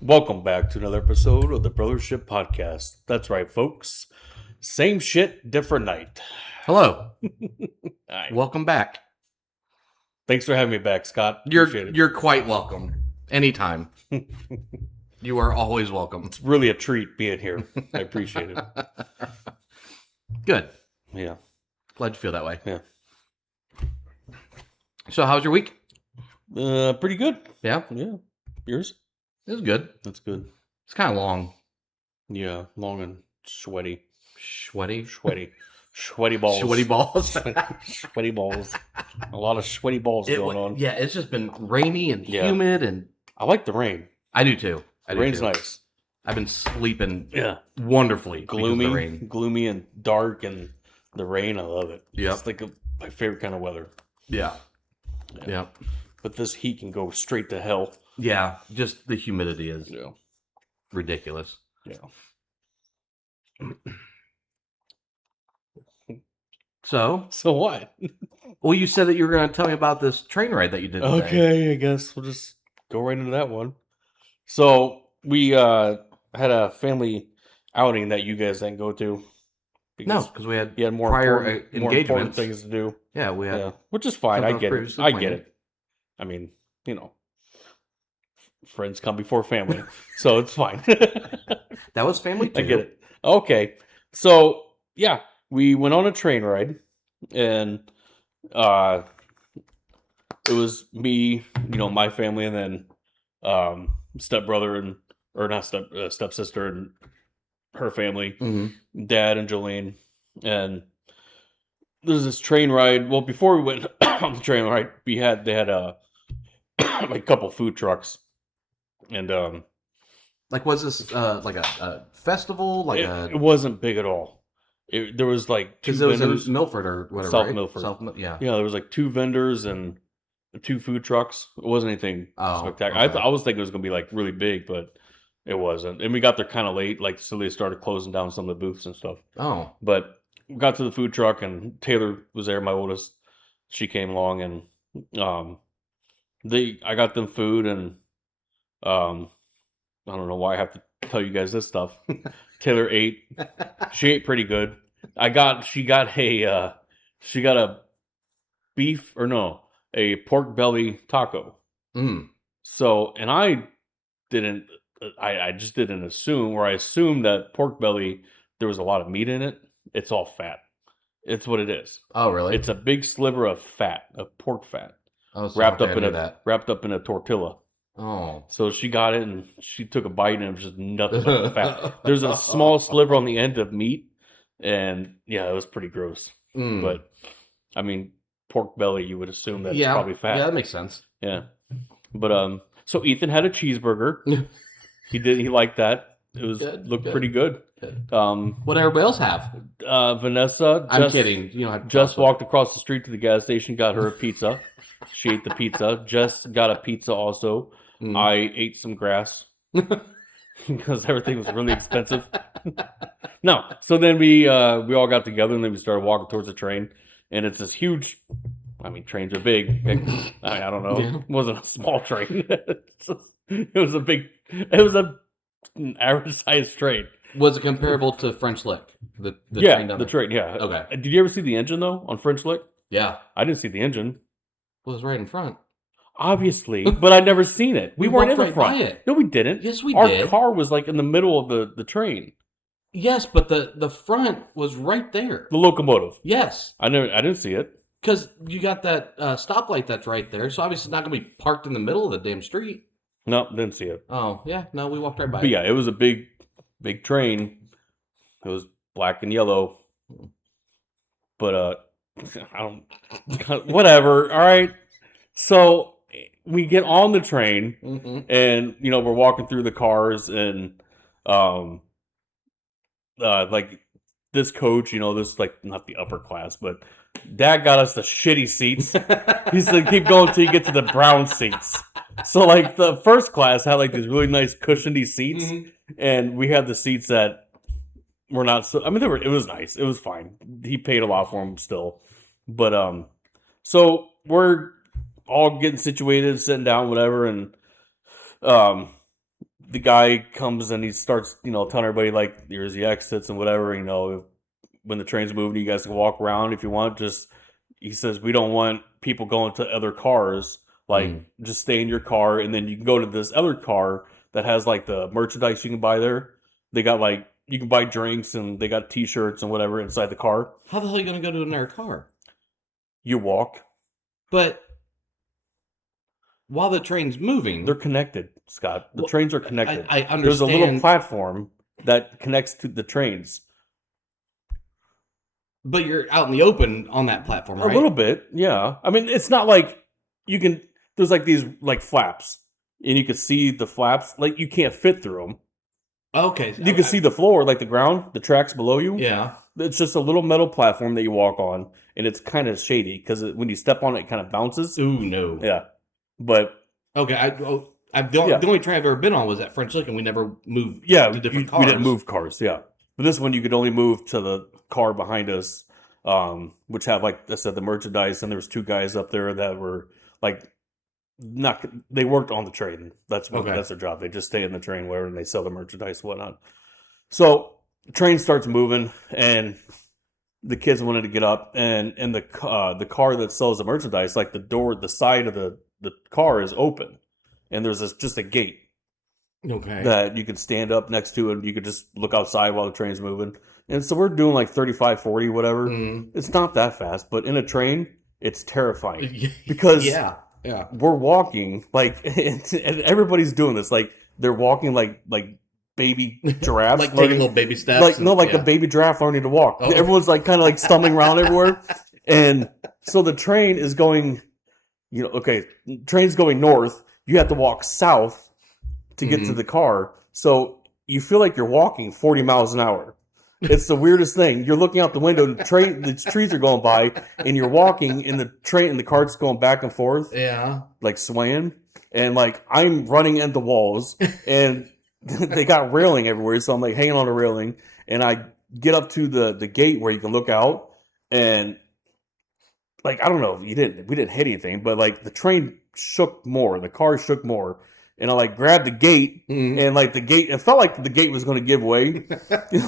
Welcome back to another episode of the Brothership Podcast. That's right, folks. Same shit, different night. Hello. All right. Welcome back. Thanks for having me back, Scott. Appreciate it. You're quite welcome. Anytime. You are always welcome. It's really a treat being here. I appreciate it. Good. Yeah. Glad you feel that way. Yeah. So, how's your week? Pretty good. Yeah, Yeah. Yours? it was good. That's good. It's kind of long. Yeah. Long and sweaty. Sweaty. Sweaty balls. Sweaty balls. Sweaty balls. A lot of sweaty balls going on. Yeah, it's just been rainy and humid, and I like the rain. I do too. Rain's nice. I've been sleeping Gloomy, wonderfully because of the rain. gloomy and dark, and the rain. I love it. Yeah, It's like my favorite kind of weather. Yeah. But this heat can go straight to hell. Yeah, just the humidity is Yeah. ridiculous. Yeah. So what? Well, you said that you were going to tell me about this train ride that you did today. Okay, I guess we'll just go right into that one. So we had a family outing that you guys didn't go to. No, because we had more prior important, more important engagements. things to do. Yeah, we had. Yeah, which is fine. I something get it. previously I get planned. it. I mean, friends come before family, so it's fine. That was family too. I get it. Okay, so yeah, we went on a train ride, and it was me, my family, and then stepbrother or not stepsister and her family, Mm-hmm. Dad and Jolene, and there's this train ride. Well, before we went on the train ride, they had a couple food trucks, and Like, was this like a festival? Like it wasn't big at all. There was like two because it was vendors. in Milford or whatever. South right? Milford. Yeah. Yeah, there was like two vendors and two food trucks. It wasn't anything spectacular. Okay. I was thinking it was gonna be like really big, but it wasn't. And we got there kind of late, like so they started closing down some of the booths and stuff. Oh. But we got to the food truck and Taylor was there, my oldest. She came along and I got them food and I don't know why I have to tell you guys this stuff. Taylor ate. She ate pretty good. She got a a pork belly taco. Mm. So, and I just didn't assume, or I assumed that pork belly, there was a lot of meat in it. It's all fat. It's what it is. Oh, really? It's a big sliver of fat, of pork fat, Oh, so wrapped okay, up I knew that. wrapped up in a tortilla. Oh. So she got it and she took a bite and it was just nothing but fat. There's a small sliver on the end of meat, and yeah, it was pretty gross. Mm. But I mean, pork belly, you would assume that it's probably fat. Yeah, that makes sense. Yeah. But so Ethan had a cheeseburger. He liked that. It was looked pretty good. What everybody else have? Vanessa, I'm kidding. You know, just walked across the street to the gas station, got her a pizza. She ate the pizza. Jess got a pizza also. Mm. I ate some grass because everything was really expensive. No, so then we all got together and then we started walking towards the train, and it's this huge. I mean, trains are big. I don't know. Yeah. It wasn't a small train. It was a big. It was an average sized train. Was it comparable to French Lick? The train train the train. Yeah. Okay. Did you ever see the engine though on French Lick? Yeah. I didn't see the engine. Well, it was right in front. Obviously, but I'd never seen it. We weren't in the walked front. right by it. No, we didn't. Yes, we Our did. car was like in the middle of the train. Yes, but the front was right there. The locomotive. Yes. I didn't see it. Because you got that stoplight that's right there, so obviously it's not going to be parked in the middle of the damn street. No, didn't see it. Oh, yeah. No, we walked right by But it. yeah, it was a big train. It was black and yellow. But I don't. Whatever. All right. So we get on the train, Mm-hmm. and we're walking through the cars, and like this coach, this like not the upper class, but Dad got us the shitty seats. He said, "Keep going until you get to the brown seats." So like the first class had like these really nice cushiony seats, Mm-hmm. and we had the seats that were not so. I mean, it was nice. It was fine. He paid a lot for them still, but so we're all getting situated, sitting down, whatever, and the guy comes and he starts, telling everybody like, here's the exits and whatever. When the train's moving, you guys can walk around if you want. Just he says we don't want people going to other cars. Like, just stay in your car, and then you can go to this other car that has like the merchandise you can buy there. They got like you can buy drinks and they got T-shirts and whatever inside the car. How the hell are you going to go to another car? You walk. But while the train's moving, they're connected, Scott. The trains are connected. I understand. There's a little platform that connects to the trains. But you're out in the open on that platform, right? A little bit, yeah. I mean, it's not like you can. There's like these like flaps, and you can see the flaps. Like you can't fit through them. Okay, You can see the floor, like the ground, the tracks below you. Yeah, it's just a little metal platform that you walk on, and it's kind of shady because when you step on it, it kind of bounces. Ooh, no. Yeah, but okay. The only train I've ever been on was at French Lick, and we never moved. to different cars. We didn't move cars. Yeah, but this one you could only move to the car behind us, which have, like I said, the merchandise, and there was two guys up there that were like they worked on the train. That's their job. They just stay in the train where and they sell the merchandise and whatnot. So the train starts moving, and the kids wanted to get up, and the car that sells the merchandise, like the side of the car is open, and there's just a gate. Okay. That you could stand up next to, and you could just look outside while the train's moving. And so we're doing like 35, 40, whatever. It's not that fast, but in a train, it's terrifying because we're walking like, and everybody's doing this. Like they're walking like baby giraffes, like taking little baby steps. A baby giraffe learning to walk. Oh. Everyone's like kind of like stumbling around everywhere, and so the train is going. Train's going north. You have to walk south to get to the car. So you feel like you're walking 40 miles an hour. It's the weirdest thing. You're looking out the window, and the trees are going by, and you're walking in the train, and the cart's going back and forth. Yeah. Like swaying. And like I'm running into walls, and they got railing everywhere. So I'm like hanging on a railing, and I get up to the gate where you can look out, and like, I don't know if we didn't hit anything, but like the train shook more, the car shook more. And I like grabbed the gate, and like the gate, it felt like the gate was going to give way.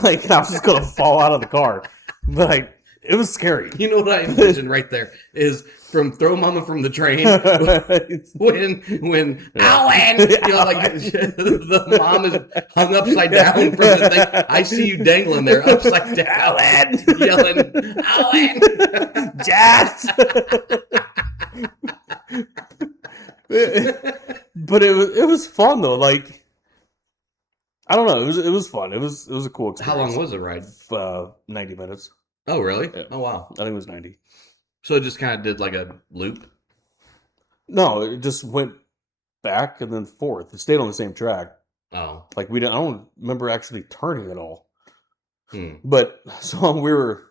Like I was just going to fall out of the car. But like, it was scary. You know what I envisioned right there is from Throw Mama from the Train when Alan, like the mom is hung upside down from the thing. I see you dangling there upside down, Alan, yelling, Alan, Jess. But it was fun though. Like I don't know, it was fun. It was a cool experience. How long was the ride? 90 minutes. Oh really? Yeah. Oh wow. I think it was 90. So it just kind of did like a loop. No, it just went back and then forth. It stayed on the same track. Oh, like I don't remember actually turning at all. But so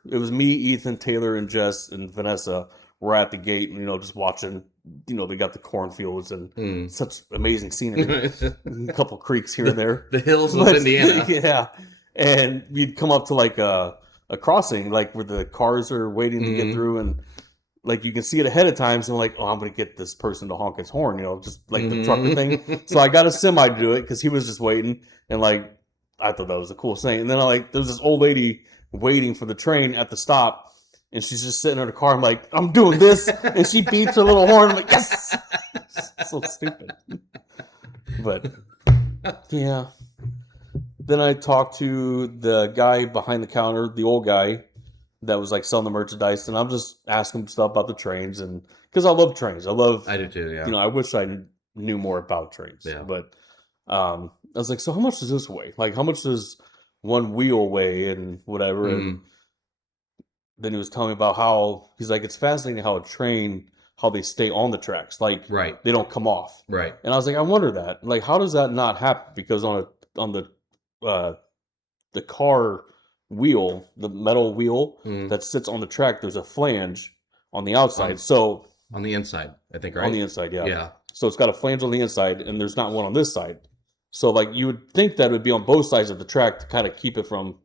it was me, Ethan, Taylor, and Jess and Vanessa. We're at the gate, and just watching. They got the cornfields and such amazing scenery. A couple creeks here and there. The hills of Indiana. Yeah. And we'd come up to like a crossing, like where the cars are waiting to get through, and like you can see it ahead of time. So I'm like, oh, I'm going to get this person to honk his horn, just like the trucker thing. So I got a semi to do it because he was just waiting. And like, I thought that was the coolest thing. And then there's this old lady waiting for the train at the stop. And she's just sitting in her car. I'm like, I'm doing this. And she beeps her little horn. I'm like, yes. So stupid. But, yeah. Then I talked to the guy behind the counter, the old guy that was like selling the merchandise. And I'm just asking him stuff about the trains. And because I love trains. I do too, yeah. I wish I knew more about trains. Yeah. But I was like, so how much does this weigh? Like, how much does one wheel weigh and whatever? And then he was telling me about how he's like, it's fascinating how how they stay on the tracks, like they don't come off, right? And I was like, I wonder that, like, how does that not happen? Because on the car wheel, the metal wheel that sits on the track, there's a flange on the outside. So on the inside, I think, right? On the inside, yeah. Yeah. So it's got a flange on the inside, and there's not one on this side. So like you would think that it would be on both sides of the track to kind of keep it from,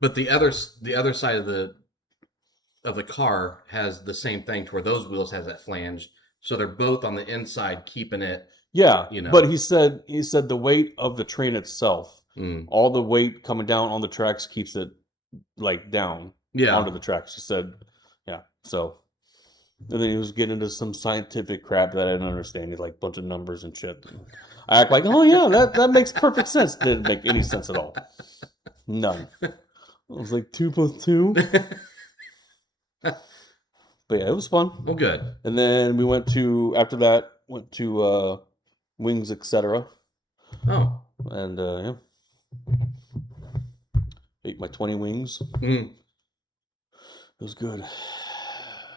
But the other side of the car has the same thing to where those wheels has that flange. So they're both on the inside keeping it Yeah, You know. but he said the weight of the train itself, Mm. all the weight coming down on the tracks keeps it like down Yeah. onto the tracks. He said, yeah. So, and then he was getting into some scientific crap that I didn't understand. He's like a bunch of numbers and shit. I act like, oh yeah, that makes perfect sense. Didn't make any sense at all. None. I was like 2 + 2. But yeah, it was fun. Well, good. And then we went to after that went to Wings, etc. Oh. And yeah, ate my 20 wings. Mm. It was good.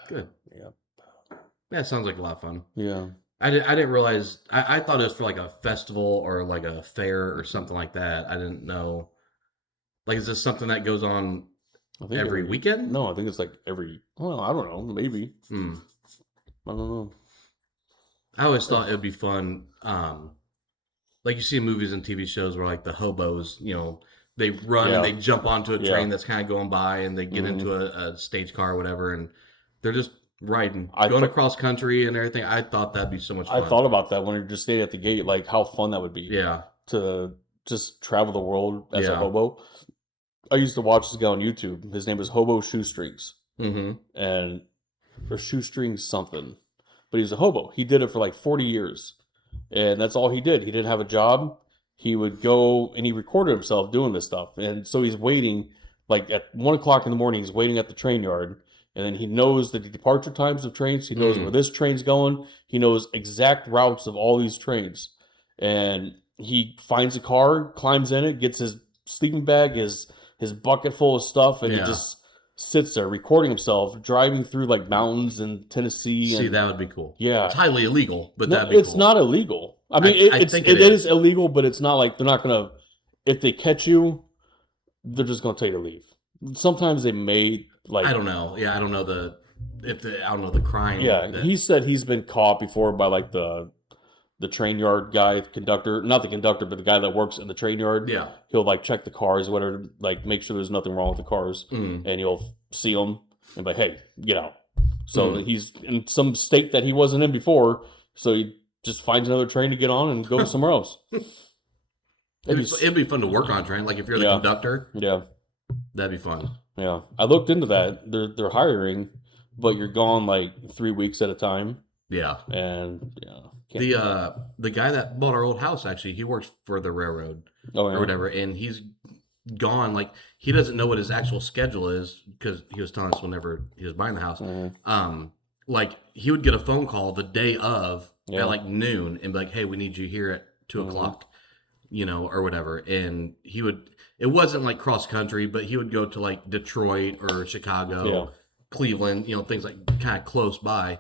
Good. Yeah. Yeah, sounds like a lot of fun. Yeah. I didn't realize. I thought it was for like a festival or like a fair or something like that. I didn't know. Like, is this something that goes on I think every weekend? No, I think it's like every. Well, I don't know. Maybe. Mm. I don't know. I always thought it would be fun. Like you see in movies and TV shows where like the hobos, they run and Yeah. they jump onto a Yeah. train that's kind of going by and they get Mhm. into a stage car or whatever and they're just riding, I going thought- across country and everything. I thought that'd be so much fun. I thought about that when we just stayed at the gate, like how fun that would be. Yeah. To just travel the world as a Yeah. hobo. I used to watch this guy on YouTube. His name was Hobo Shoestrings. Mm-hmm. And or shoestrings something. But he was a hobo. He did it for like 40 years. And that's all he did. He didn't have a job. He would go and he recorded himself doing this stuff. And so he's waiting, like at 1 o'clock in the morning, he's waiting at the train yard. And then he knows the departure times of trains. He knows where this train's going. He knows exact routes of all these trains. And he finds a car, climbs in it, gets his sleeping bag, his bucket full of stuff, and he just sits there recording himself driving through like mountains in Tennessee. See, and, that would be cool. Yeah. It's highly illegal, but no, that'd be it's cool. not illegal. I mean, I think it is illegal, but it's not like they're not gonna. If they catch you, they're just gonna tell you to leave. Sometimes they may like. I don't know. Yeah, I don't know the crime. Yeah, he said he's been caught before by like the train yard guy, conductor, not the conductor, but the guy that works in the train yard. Yeah. He'll like check the cars, whatever, like make sure there's nothing wrong with the cars, and he'll see them and be like, hey, get out. So he's in some state that he wasn't in before, so he just finds another train to get on and go somewhere else. It'd be fun to work on a train. Like if you're the conductor, Yeah, that'd be fun. yeah. I looked into that. They're hiring, but you're gone like 3 weeks at a time, Yeah. and yeah. The guy that bought our old house, actually, he works for the railroad Oh, yeah. or whatever, and he's gone. Like he doesn't know what his actual schedule is because he was telling us whenever he was buying the house. Like he would get a phone call the day of at like noon and be like, "Hey, we need you here at 2 o'clock," or whatever. And he would. It wasn't like cross country, but he would go to like Detroit or Chicago, Cleveland, things like kind of close by.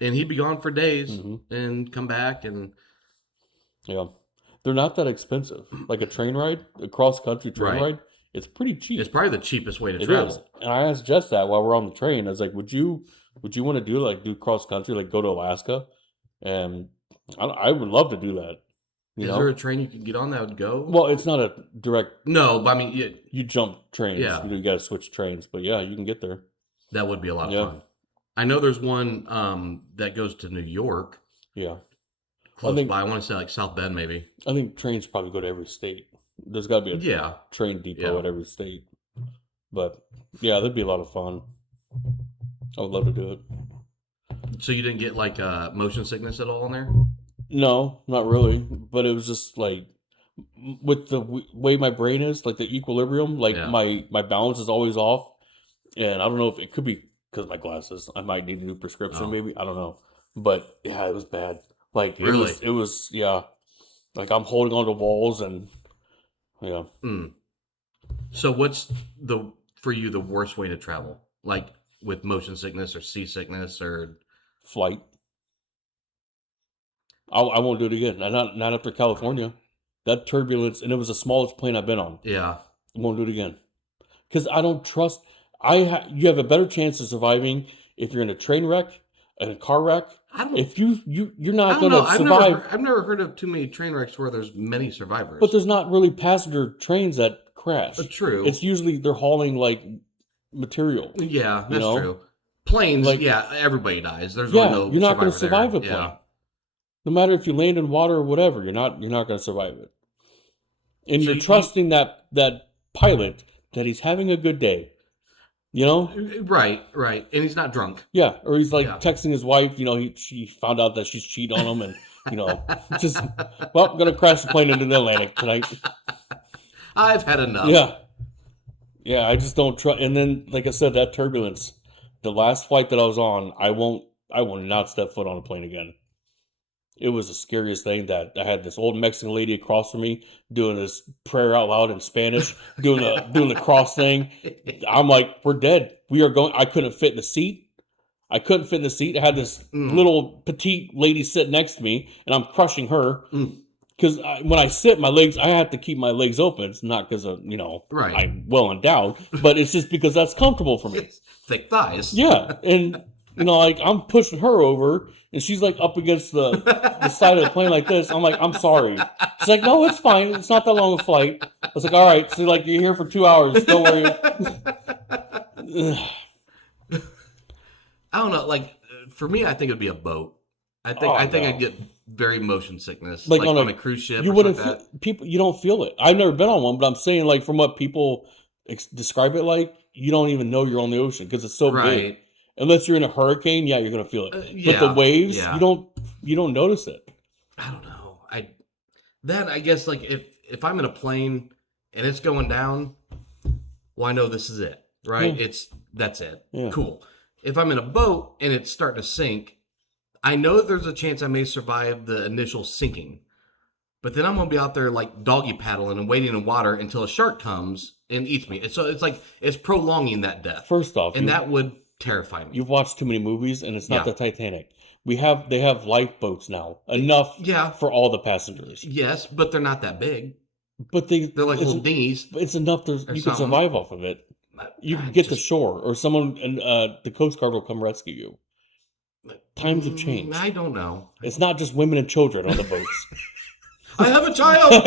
And he'd be gone for days and come back and Yeah. They're not that expensive. Like a train ride, a cross country train ride, it's pretty cheap. it's probably the cheapest way to It travel. is. And I asked Jess that while we're on the train. I was like, would you want to do cross country, like go to Alaska? And I would love to do that. Is there a train you can get on that would go? Well, it's not a direct. No, but I mean, You jump trains. Yeah. You got to switch trains. But yeah, you can get there. that would be a lot of fun. I know there's one that goes to New York, Yeah. close by. I want to say like South Bend, maybe. I think trains probably go to every state. There's got to be a Yeah. train depot at every state. But yeah, that'd be a lot of fun. I would love to do it. So you didn't get like motion sickness at all in there? No, not really. But it was just like with the way my brain is, like the equilibrium, like my balance is always off. And I don't know if it could be because of my glasses. I might need a new prescription, maybe. I don't know. But yeah, it was bad. Like Really? it was like I'm holding on to walls and yeah. So what's for you the worst way to travel? Like with motion sickness or seasickness or Flight. I won't do it again. Not after California. That turbulence, and it was the smallest plane I've been on. yeah. I won't do it again. Because I don't trust. You have a better chance of surviving if you're in a train wreck, in a car wreck. If you're not going to survive. I've never heard of too many train wrecks where there's many survivors. But there's not really passenger trains that crash. True. It's usually they're hauling like material. Yeah, that's true. Planes, everybody dies. There's really no you're not going to survivor survive a there. plane. Yeah. No matter if you land in water or whatever, you're not going to survive it. And So you're trusting that pilot that he's having a good day. You know? Right. And he's not drunk. Yeah. Or he's like Yeah. texting his wife, she found out that she's cheated on him and, just, well, I'm going to crash the plane into the Atlantic tonight. I've had enough. Yeah. Yeah, I just don't trust. And then, like I said, that turbulence, the last flight that I was on, I will not step foot on a plane again. It was the scariest thing that I had this old Mexican lady across from me doing this prayer out loud in Spanish, doing the cross thing. I'm like, we're dead. We are going. I couldn't fit in the seat. I had this little petite lady sit next to me, and I'm crushing her. Because when I sit, I have to keep my legs open. It's not because of, Right. I'm well endowed, but it's just because that's comfortable for me. Thick thighs. Yeah. And, like I'm pushing her over and she's like up against the side of the plane like this. I'm like, I'm sorry. She's like, no, it's fine. It's not that long a flight. I was like, all right. So like, you're here for 2 hours. Don't worry. I don't know. Like, for me, I think it'd be a boat. I think I'd get very motion sickness, like on a cruise ship. You wouldn't people. You don't feel it. I've never been on one, but I'm saying like from what people describe it like, you don't even know you're on the ocean because it's so big. Unless you're in a hurricane, yeah, you're gonna feel it. But the waves, you don't notice it. I don't know. I guess like if I'm in a plane and it's going down, well, I know this is it, right? Yeah. That's it. Yeah. Cool. If I'm in a boat and it's starting to sink, I know that there's a chance I may survive the initial sinking, but then I'm going to be out there like doggy paddling and waiting in water until a shark comes and eats me. And so it's like, it's prolonging that death. First off, and that would terrify me. You've watched too many movies and it's not the Titanic. They have lifeboats now. Enough for all the passengers. Yes, but they're not that big. But they're like little dinghies. But it's enough you can survive off of it. You can get to shore or someone and the Coast Guard will come rescue you. Times have changed. I don't know. It's not just women and children on the boats. I have a child.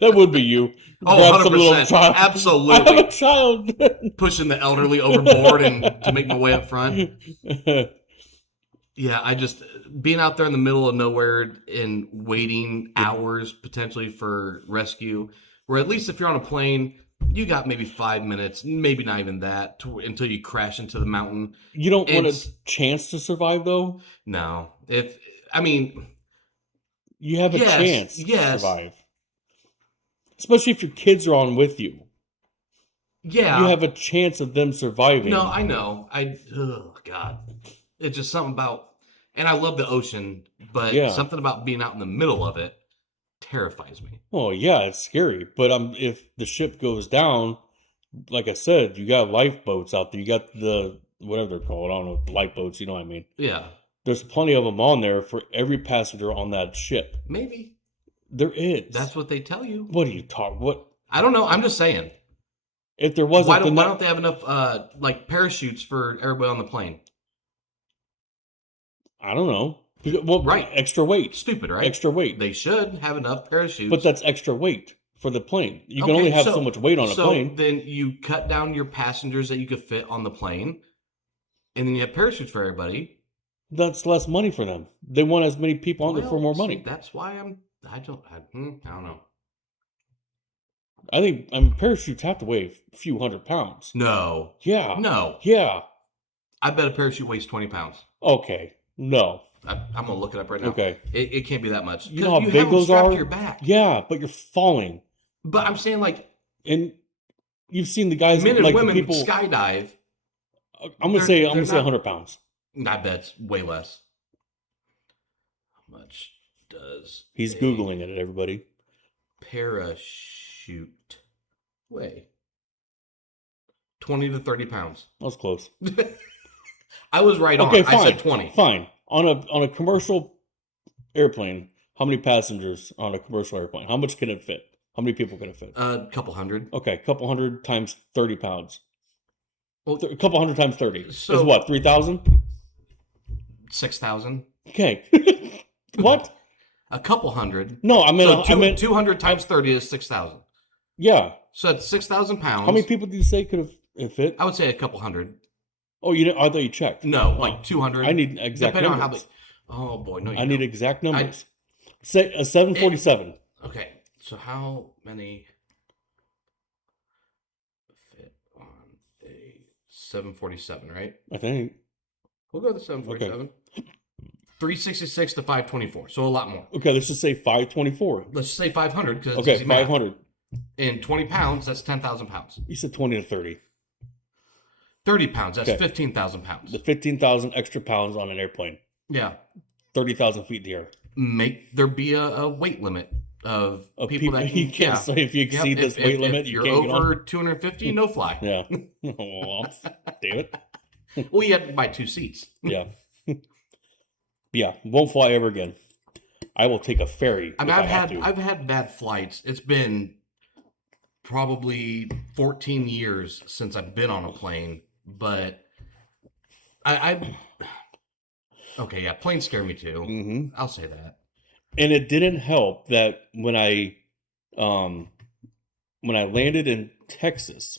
That would be you. Oh, grab 100%. some little child. Absolutely. I have a child. Pushing the elderly overboard and to make my way up front. Yeah, I just being out there in the middle of nowhere and waiting hours potentially for rescue. Where at least if you're on a plane, you got maybe 5 minutes, maybe not even that, until you crash into the mountain. You don't want a chance to survive, though? No. You have a chance to survive. Especially if your kids are on with you. Yeah. You have a chance of them surviving. No, I know. Oh, God. It's just something about, and I love the ocean, but something about being out in the middle of it terrifies me. Oh, yeah, it's scary. But if the ship goes down, like I said, you got lifeboats out there. You got the, whatever they're called. I don't know, lifeboats, you know what I mean? Yeah. There's plenty of them on there for every passenger on that ship. Maybe. There is. That's what they tell you. What are you talking? What? I don't know. I'm just saying. If there wasn't, why don't they have enough like parachutes for everybody on the plane? I don't know. Well, right. Extra weight. Stupid, right? Extra weight. They should have enough parachutes. But that's extra weight for the plane. You can only have so much weight on a plane. So then you cut down your passengers that you could fit on the plane, and then you have parachutes for everybody. That's less money for them. They want as many people on there for more money. That's why I don't know. I think parachutes have to weigh a few 100 pounds. No. Yeah. No. Yeah. I bet a parachute weighs 20 pounds. Okay. No. I'm gonna look it up right now. Okay. It can't be that much. You know how big those are? To your back. Yeah, but you're falling. But I'm saying like, and you've seen the guys, men and like women the people skydive. I'm gonna say 100 pounds. I bet it's way less. How much does he's googling it? Everybody. Parachute weigh? 20 to 30 pounds. That was close. I was right on. Okay, fine. I said 20. Fine. On a commercial airplane, how many passengers on a commercial airplane? How much can it fit? How many people can it fit? A couple hundred. Okay, a couple hundred times 30 pounds. Well, a couple hundred times 30 so is what? 3,000? 6,000. Okay. What? A couple hundred. No, I meant 200 times 30 is 6,000. Yeah. So that's 6,000 pounds. How many people do you say could have fit? I would say a couple hundred. Oh, I thought you checked. No, like 200. I need exact depending numbers. on how big. Oh boy, no, you I need don't. exact I numbers. Say a 747. okay. So how many fit on a 747? Right. I think. We'll go with the Okay. 747. 366 to 524. So a lot more. Okay, let's just say 524. Let's just say 500 because it's Okay, easy math. 500. In 20 pounds, that's 10,000 pounds. You said 20 to 30. 30 pounds, that's Okay. 15,000 pounds. The 15,000 extra pounds on an airplane. Yeah. 30,000 feet in the air. Make there be a weight limit of people that can, you can't say if you exceed this weight limit, if you you're can't get over on. 250, no fly. Yeah. Oh, damn it. Well, you have to buy 2 seats. Yeah. Yeah. Won't fly ever again. I will take a ferry. I mean, if I have to. I've had bad flights. It's been probably 14 years since I've been on a plane, but I okay, yeah, planes scare me too. Mm-hmm. I'll say that. And it didn't help that when I landed in Texas,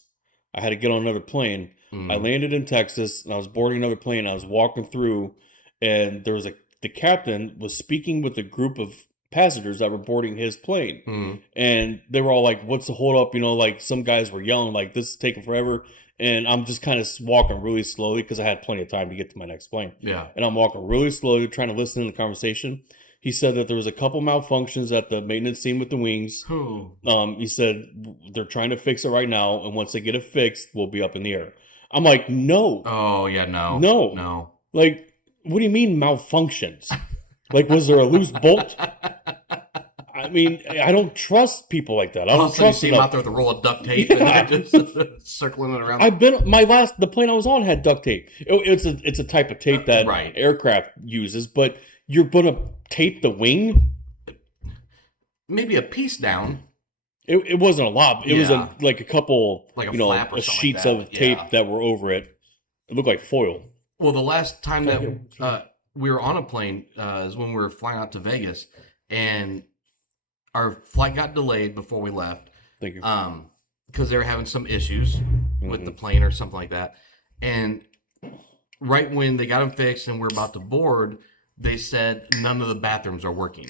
I had to get on another plane. Mm. I landed in Texas and I was boarding another plane. I was walking through, and there was the captain was speaking with a group of passengers that were boarding his plane, and they were all like, "What's the hold up?" You know, like some guys were yelling like, "This is taking forever," and I'm just kind of walking really slowly because I had plenty of time to get to my next plane. Yeah, and I'm walking really slowly, trying to listen to the conversation. He said that there was a couple malfunctions at the maintenance team with the wings. He said they're trying to fix it right now, and once they get it fixed, we'll be up in the air. I'm like, no. Oh yeah, No. no. Like, what do you mean malfunctions? Like, was there a loose bolt? I mean, I don't trust people like that. I don't trust them out there with a roll of duct tape and just circling it around. The plane I was on had duct tape. It's a type of tape that right. aircraft uses, but you're gonna tape the wing? Maybe a piece down. It wasn't a lot. It was like a couple, like a flap or sheets like of tape that were over it. It looked like foil. Well, the last time that we were on a plane is when we were flying out to Vegas, and our flight got delayed before we left. Thank you. Because they were having some issues with the plane or something like that, and right when they got them fixed and we're about to board, they said none of the bathrooms are working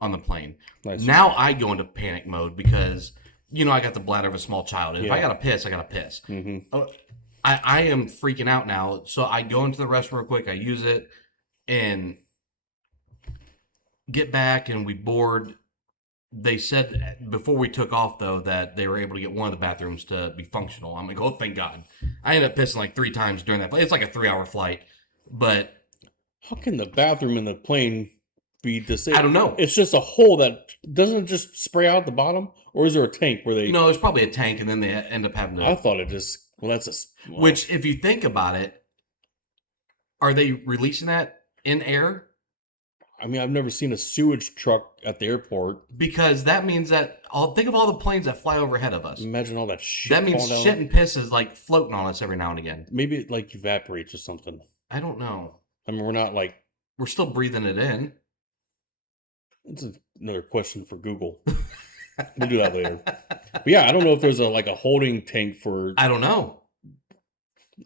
on the plane. Nice. Now I go into panic mode because, I got the bladder of a small child. If I got to piss, I got to piss. Mm-hmm. I am freaking out now. So I go into the restroom real quick. I use it and get back and we board. They said before we took off, though, that they were able to get one of the bathrooms to be functional. I'm like, oh, thank God. I ended up pissing like 3 times during that flight. It's like a 3-hour flight. But how can the bathroom in the plane be disabled? I don't know. It's just a hole that doesn't just spray out the bottom, or is there a tank where they? No, there's probably a tank, and then they end up having to. I thought it just. Well, that's a. Which, if you think about it, are they releasing that in air? I mean, I've never seen a sewage truck at the airport. Because that means that think of all the planes that fly overhead of us. Imagine all that shit. That means shit and piss is like floating on us every now and again. Maybe it like evaporates or something. I don't know. I mean, we're not like. We're still breathing it in. That's another question for Google. We'll do that later. But yeah, I don't know if there's a holding tank for. I don't know.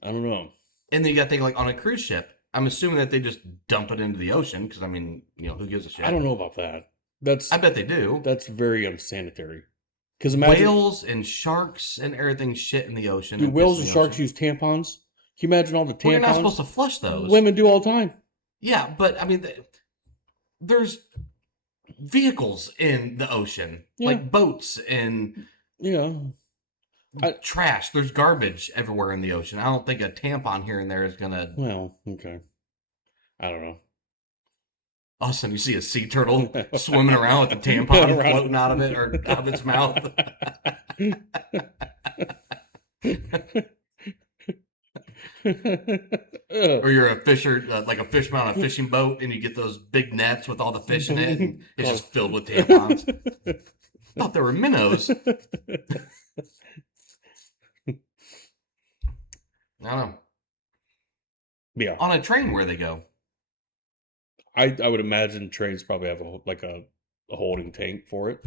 And then you got to think like on a cruise ship. I'm assuming that they just dump it into the ocean because I mean, who gives a shit? I don't know about that. I bet they do. That's very unsanitary. Because imagine whales and sharks and everything shit in the ocean. Do whales and sharks use tampons? Can you imagine all the tampons? Well, you're not supposed to flush those. Women do all the time. Yeah, but I mean, there's vehicles in the ocean, like boats and trash. There's garbage everywhere in the ocean. I don't think a tampon here and there is gonna. Well, okay. I don't know. All of a sudden, you see a sea turtle swimming around with a tampon floating out of it or out of its mouth. Or you're a fisher, like a fisherman on a fishing boat, and you get those big nets with all the fish in it, and it's just filled with tampons. I thought there were minnows. I don't know. Yeah. On a train, where they go? I would imagine trains probably have a holding tank for it.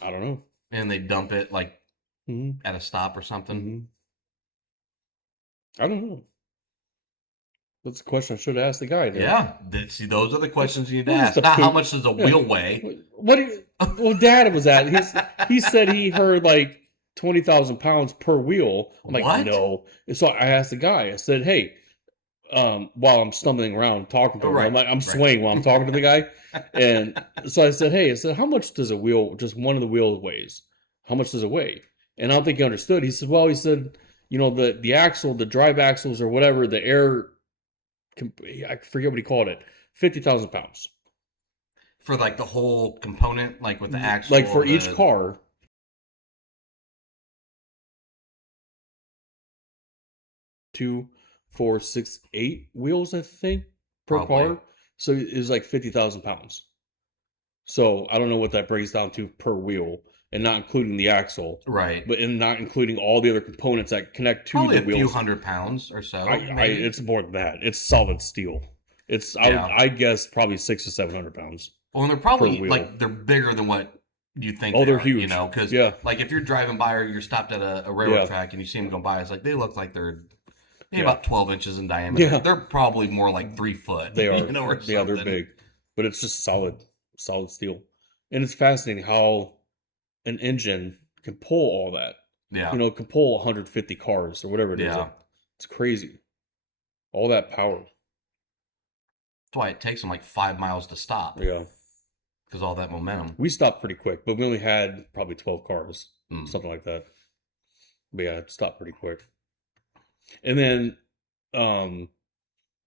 I don't know. And they dump it like at a stop or something. I don't know. That's a question I should have asked the guy. There. Yeah. See, those are the questions you need to What is ask. the Not how poop? much does a Yeah. wheel weigh. What? Do you, well, Dad was at. He said he heard like 20,000 pounds per wheel. I'm like, What? no. And so I asked the guy. I said, hey, while I'm stumbling around talking to him, Right, I'm right. swaying while I'm talking to the guy. And so I said, hey, I said, how much does a wheel, just one of the wheels weighs? How much does it weigh? And I don't think he understood. He said, well, he said, you know, the axle, the drive axles or whatever, the air, I forget what he called it, 50,000 pounds. For like the whole component, like with the axle. Like for each car, 2, 4, 6, 8 wheels, I think, per Probably. car. So it was like 50,000 pounds. So I don't know what that breaks down to per wheel, and not including the axle, Right. but and not including all the other components that connect to Probably the a wheels. few 100 pounds or so. It's more than that. It's solid steel. It's I guess probably 600 to 700 pounds. Well, and they're probably like they're bigger than what you think. Oh, they're are, huge. You know, because like if you're driving by or you're stopped at a railroad track and you see them go by, it's like they look like they're maybe about 12 inches in diameter. Yeah. They're probably more like 3 foot. They are. You know, or something. Yeah, they're big, but it's just solid steel, and it's fascinating how an engine can pull all that. Yeah. You know, it can pull 150 cars or whatever it is. Yeah. It's crazy. All that power. That's why it takes them like 5 miles to stop. Yeah. Because all that momentum. We stopped pretty quick, but we only had probably 12 cars, something like that. But yeah, it stopped pretty quick. And then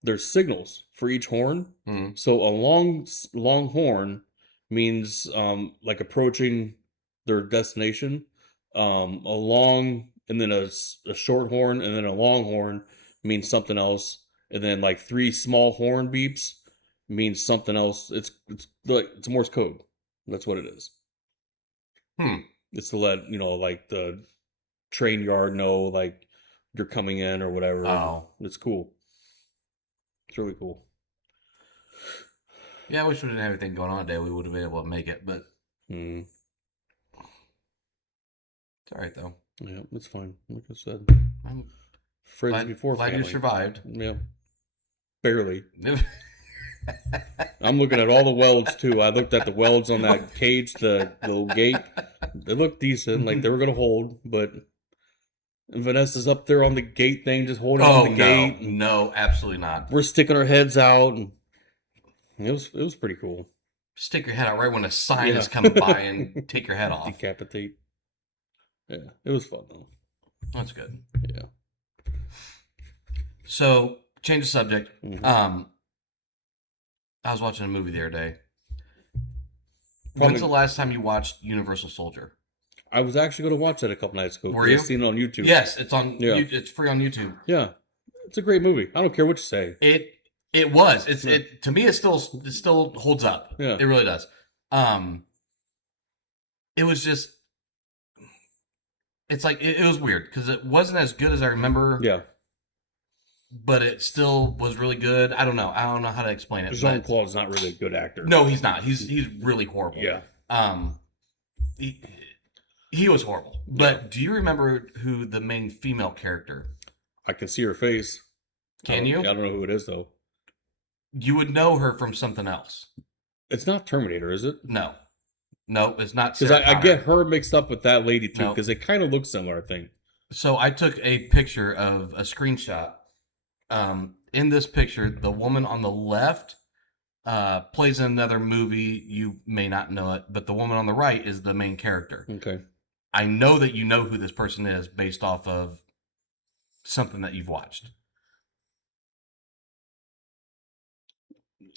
there's signals for each horn. Mm-hmm. So a long horn means like approaching their destination. A long and then a short horn and then a long horn means something else. And then like 3 small horn beeps means something else. It's Morse code. That's what it is. It's to let, you know, like the train yard know like you're coming in or whatever. Oh. It's cool. It's really cool. Yeah, I wish we didn't have anything going on today. We would have been able to make it, but it's all right though. Yeah, it's fine. Like I said, I'm friends before glad family. you survived. Yeah, barely. I'm looking at all the welds too. I looked at the welds on that cage, the little gate. They look decent, like they were gonna hold, but Vanessa's up there on the gate thing, just holding on the gate. No, absolutely not. We're sticking our heads out, and it was pretty cool. Stick your head out right when a sign is coming by and take your head off. Decapitate. Yeah, it was fun though. That's good. Yeah. So, change the subject. Mm-hmm. I was watching a movie the other day. When's the last time you watched Universal Soldier? I was actually going to watch that a couple nights ago. Were you? I seen it on YouTube. Yes, it's on. Yeah. It's free on YouTube. Yeah, it's a great movie. I don't care what you say. It was. It to me. It still holds up. Yeah, it really does. It was just. It's like it was weird because it wasn't as good as I remember. Yeah. But it still was really good. I don't know how to explain it. Jean-Claude's not really a good actor. No, he's not. He's really horrible. Yeah. He was horrible. But do you remember who the main female character? I can see her face. Can you? I don't know who it is though. You would know her from something else. It's not Terminator, is it? No, it's not. Because I get her mixed up with that lady too. Because they kind of look similar, I think. So I took a picture of a screenshot. In this picture, the woman on the left plays in another movie. You may not know it, but the woman on the right is the main character. Okay. I know that you know who this person is based off of something that you've watched.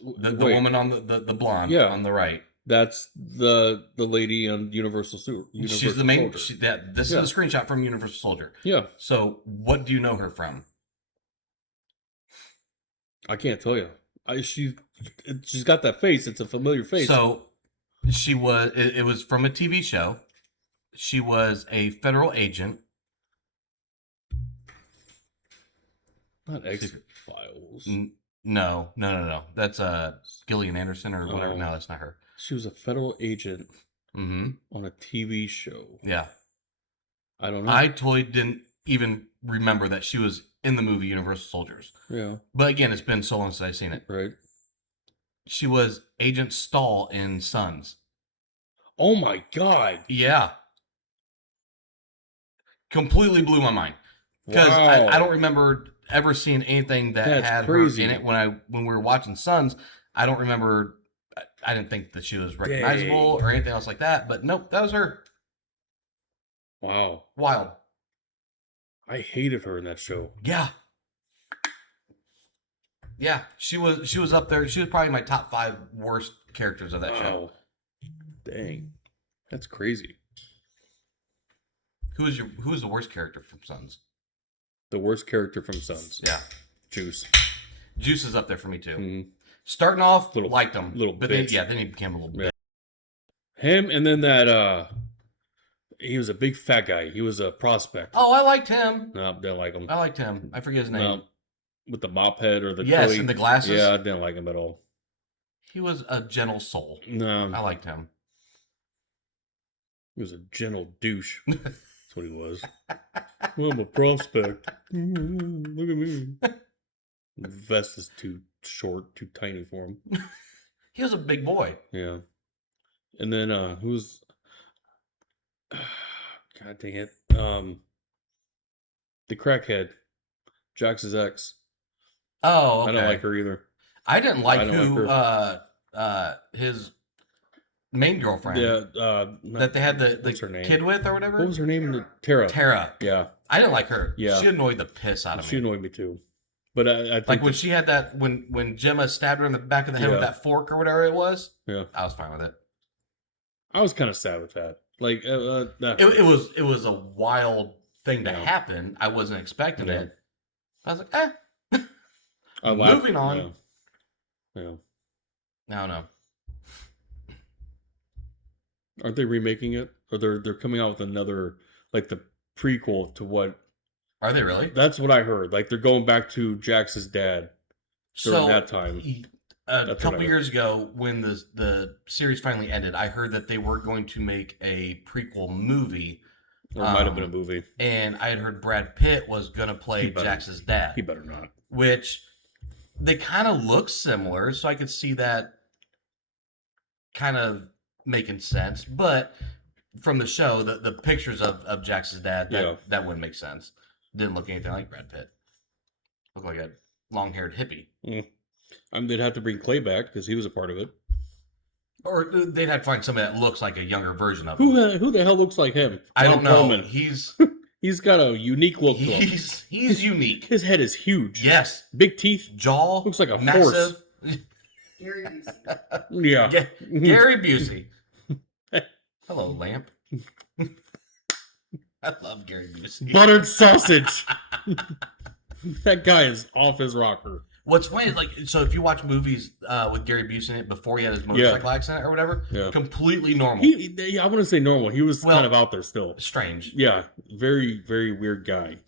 The woman on the blonde on the right. That's the lady on Universal Soldier. She's the main. This is a screenshot from Universal Soldier. Yeah. So what do you know her from? I can't tell you. She's got that face. It's a familiar face. So she was. It was from a TV show. She was a federal agent. Not X-Files. No. That's Gillian Anderson or whatever. No, that's not her. She was a federal agent on a TV show. Yeah. I don't know. I totally didn't even remember that she was in the movie Universal Soldiers. Yeah. But again, it's been so long since I've seen it. Right. She was Agent Stahl in Sons. Oh my God. Yeah. Completely blew my mind. Because Wow. I don't remember ever seeing anything that That's had crazy. her in it when we were watching Sons. I don't remember. I didn't think that she was recognizable or anything else like that. But nope, that was her. Wow. Wild. I hated her in that show. Yeah. Yeah, she was up there. She was probably my top 5 worst characters of that show. Dang. That's crazy. Who is the worst character from Sons? The worst character from Sons. Yeah. Juice. Juice is up there for me too. Mm-hmm. Starting off, liked him. But then he became a little bit. Him and then that he was a big fat guy. He was a prospect. Oh, I liked him. No, didn't like him. I liked him. I forget his name. No. With the mop head or the yes, and the glasses. Yeah, I didn't like him at all. He was a gentle soul. No. I liked him. He was a gentle douche. That's what he was. Well, I'm a prospect. Look at me. The vest is too short, too tiny for him. He was a big boy. Yeah. And then who's God dang it. The crackhead. Jax's ex. Oh, okay. I don't like her either. I didn't like his main girlfriend. Yeah, that they had the kid with or whatever. What was her name? Tara. Tara. Yeah. I didn't like her. Yeah. She annoyed the piss out of me. She annoyed me too. But I think like when she had that when Gemma stabbed her in the back of the head with that fork or whatever it was. Yeah. I was fine with it. I was kind of sad with that. Like it was a wild thing to happen. I wasn't expecting it. I was like, moving on. Yeah. No. Aren't they remaking it? Or they're coming out with another, like the prequel to what? Are they really? That's what I heard. Like they're going back to Jax's dad during that time. A couple years ago, when the series finally ended, I heard that they were going to make a prequel movie. Or it might have been a movie. And I had heard Brad Pitt was going to play Jax's dad. He better not. Which they kind of look similar, so I could see that kind of making sense. But from the show, the pictures of Jax's dad, that wouldn't make sense. Didn't look anything like Brad Pitt. Looked like a long-haired hippie. They'd have to bring Clay back because he was a part of it. Or they'd have to find somebody that looks like a younger version of him. Who the hell looks like him? I don't know. Coleman. He's got a unique look to him. He's unique. His head is huge. Yes. Big teeth. Jaw. Looks like a massive. horse. Gary Busey. Yeah. Gary Busey. Hello, Lamp. I love Gary Busey. Buttered sausage. That guy is off his rocker. What's funny is, like, so if you watch movies with Gary Busey in it before he had his motorcycle accident or whatever, completely normal. I wouldn't say normal. He was kind of out there still. Strange. Yeah. Very, very weird guy.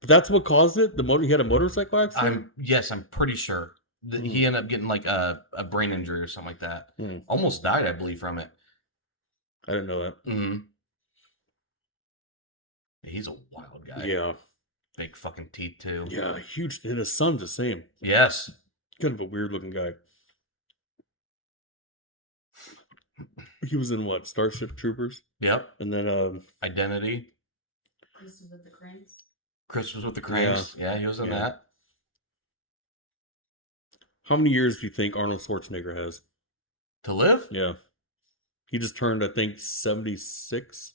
But that's what caused it? He had a motorcycle accident? I'm pretty sure. He ended up getting like a brain injury or something like that. Almost died, I believe, from it. I didn't know that. Mm-hmm. He's a wild guy. Yeah. Big fucking teeth, too. Yeah, huge. And his son's the same. Yes. Kind of a weird looking guy. He was in what? Starship Troopers? Yep. And then Identity. Christmas with the Cranks. Christmas with the Cranks. Yeah, he was in that. How many years do you think Arnold Schwarzenegger has? To live? Yeah. He just turned, I think, 76.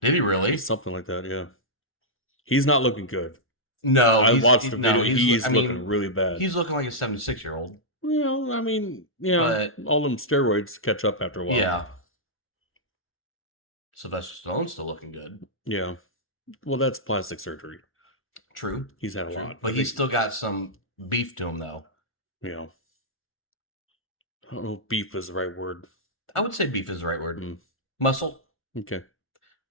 Did he really? Something like that, yeah. He's not looking good. No. I watched the video. He's looking really bad. He's looking like a 76-year-old. Well, I mean, but all them steroids catch up after a while. Yeah. Sylvester Stallone's still looking good. Yeah. Well, that's plastic surgery. True. He's had a lot. But he's still got some beef to him, though. Yeah. I don't know if beef is the right word. I would say beef is the right word. Muscle. Okay.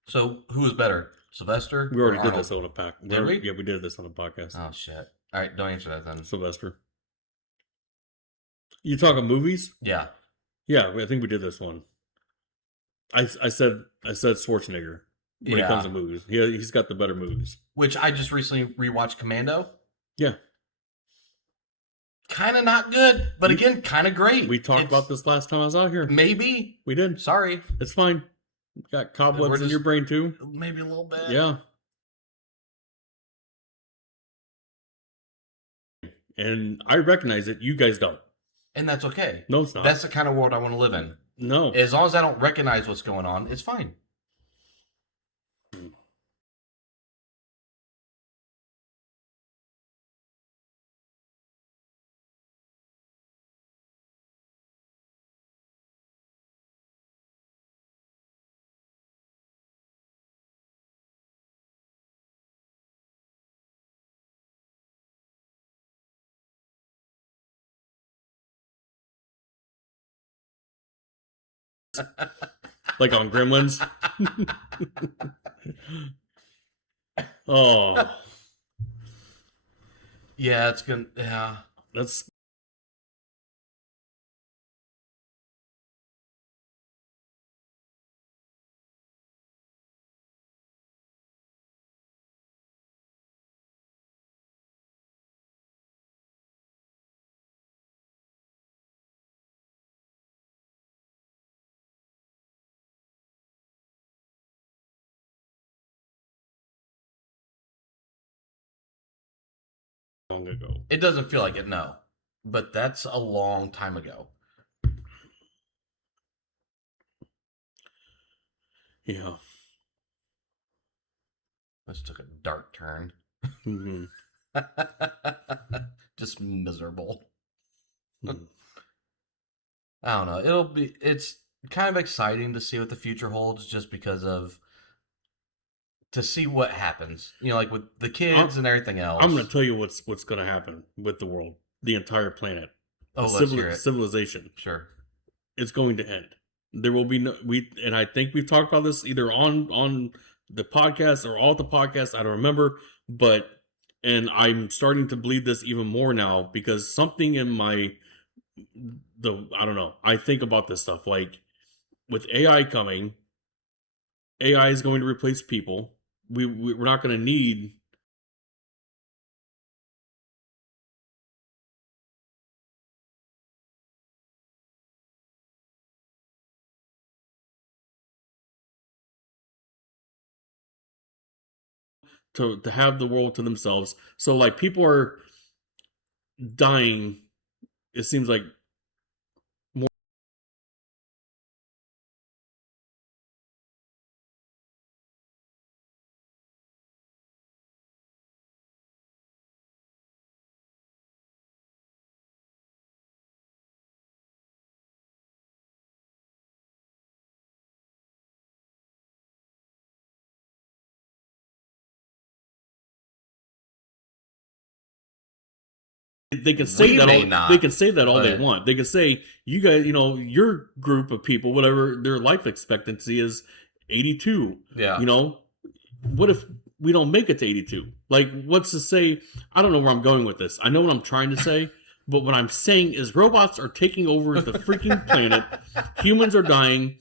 So, who is better? Sylvester? We already did this on a podcast. Did we? Yeah, we did this on a podcast. Oh, shit. All right, don't answer that then. Sylvester. You talking movies? Yeah. Yeah, I think we did this one. I said Schwarzenegger. when it comes to movies. He's got the better movies. Which I just recently rewatched Commando. Yeah. Kind of not good, but again, kind of great. We talked about this last time I was out here. Maybe. We did. Sorry. It's fine. You got cobwebs in your brain too. Maybe a little bit. Yeah. And I recognize it. You guys don't. And that's okay. No, it's not. That's the kind of world I want to live in. No. As long as I don't recognize what's going on, it's fine. Like on Gremlins. Oh. Yeah, it's gonna. Yeah. That's. Long ago. It doesn't feel like it, no. But that's a long time ago. Yeah. This took a dark turn. Mm-hmm. Just miserable. Mm-hmm. I don't know. It's kind of exciting to see what the future holds just because of to see what happens. You know, like with the kids and everything else. I'm going to tell you what's going to happen with the world, the entire planet. Oh, let's hear it. Civilization. Sure. It's going to end. There will be no and I think we've talked about this either on the podcast or all the podcasts. I don't remember, and I'm starting to believe this even more now because something in I don't know. I think about this stuff like with AI coming, AI is going to replace people. We're not going to need to have the world to themselves. So like people are dying. It seems like more. They can say We that may all not, they can say that all they but- want. They can say you guys, your group of people, whatever their life expectancy is, 82. Yeah. What if we don't make it to 82? Like, what's to say? I don't know where I'm going with this. I know what I'm trying to say, but what I'm saying is robots are taking over the freaking planet. Humans are dying.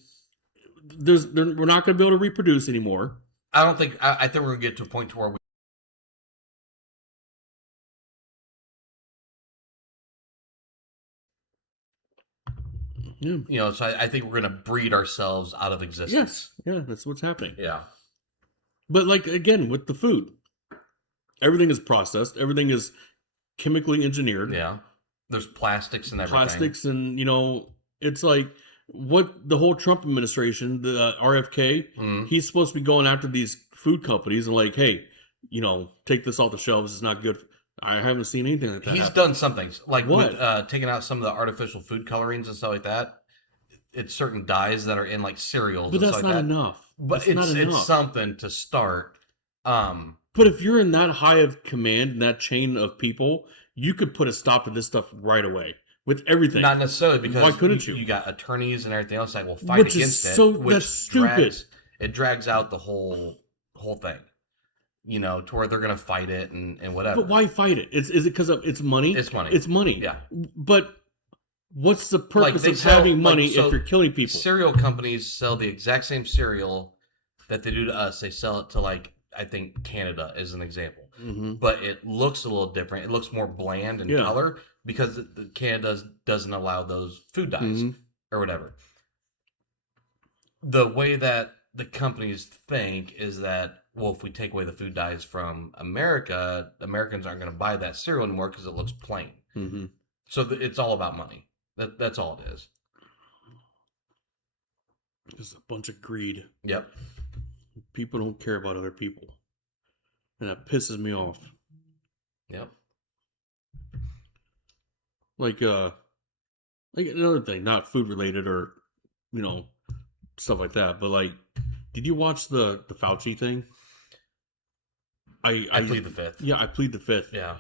We're not going to be able to reproduce anymore. I think we're going to get to a point to where we Yeah. so I think we're going to breed ourselves out of existence. Yes. Yeah, that's what's happening. Yeah. But like again with the food, everything is processed. Everything is chemically engineered. Yeah. There's plastics and everything. Plastics and it's like what the whole Trump administration, the RFK, he's supposed to be going after these food companies and like, hey, take this off the shelves. It's not good. I haven't seen anything like that. He's happen. done something like What? with taking out some of the artificial food colorings and stuff like that. It's certain dyes that are in like cereals. But and that's stuff not like that. enough. But That's not enough. it's something to start. But if you're in that high of command, in that chain of people, you could put a stop to this stuff right away with everything. Not necessarily because why couldn't you? You got attorneys and everything else that will fight Which against is it. so Which that's stupid. It drags out the whole thing. To where they're going to fight it and whatever. But why fight it? Is it because of it's money? It's money. It's money. Yeah. But what's the purpose they of sell- having money so if you're killing people? Cereal companies sell the exact same cereal that they do to us, they sell it to like I think Canada is an example, Mm-hmm. but it looks a little different. It looks more bland in Yeah. color because Canada doesn't allow those food dyes Mm-hmm. or whatever. The way that the companies think is that, well, if we take away the food dyes from America, Americans aren't going to buy that cereal anymore because it looks plain. Mm-hmm. So it's all about money. That's all it is. It's a bunch of greed. Yep. People don't care about other people, and that pisses me off. Yep. Like another thing, not food related or stuff like that, but like, did you watch the Fauci thing? I plead the fifth. Yeah, I plead the fifth. Yeah.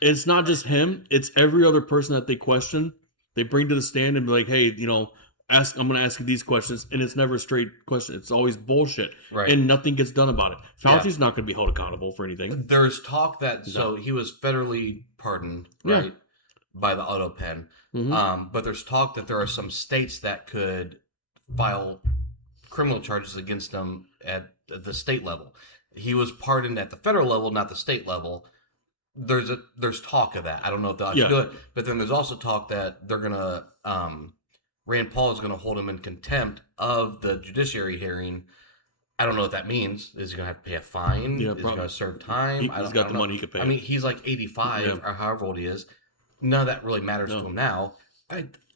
It's not just him; it's every other person that they question. They bring to the stand and be like, "Hey, I'm going to ask you these questions," and it's never a straight question. It's always bullshit, Right. and nothing gets done about it. Fauci's not going to be held accountable for anything. There's talk that so he was federally pardoned, right, by the auto pen. Mm-hmm. But there's talk that there are some states that could file criminal charges against him at the state level. He was pardoned at the federal level, not the state level. There's talk of that. I don't know if they'll actually do it, but then there's also talk that they're gonna Rand Paul is gonna hold him in contempt of the judiciary hearing. I don't know what that means. Is he gonna have to pay a fine? Yeah, is he gonna serve time? He's got the money he could pay. I mean, he's like 85 or however old he is. None of that really matters to him now.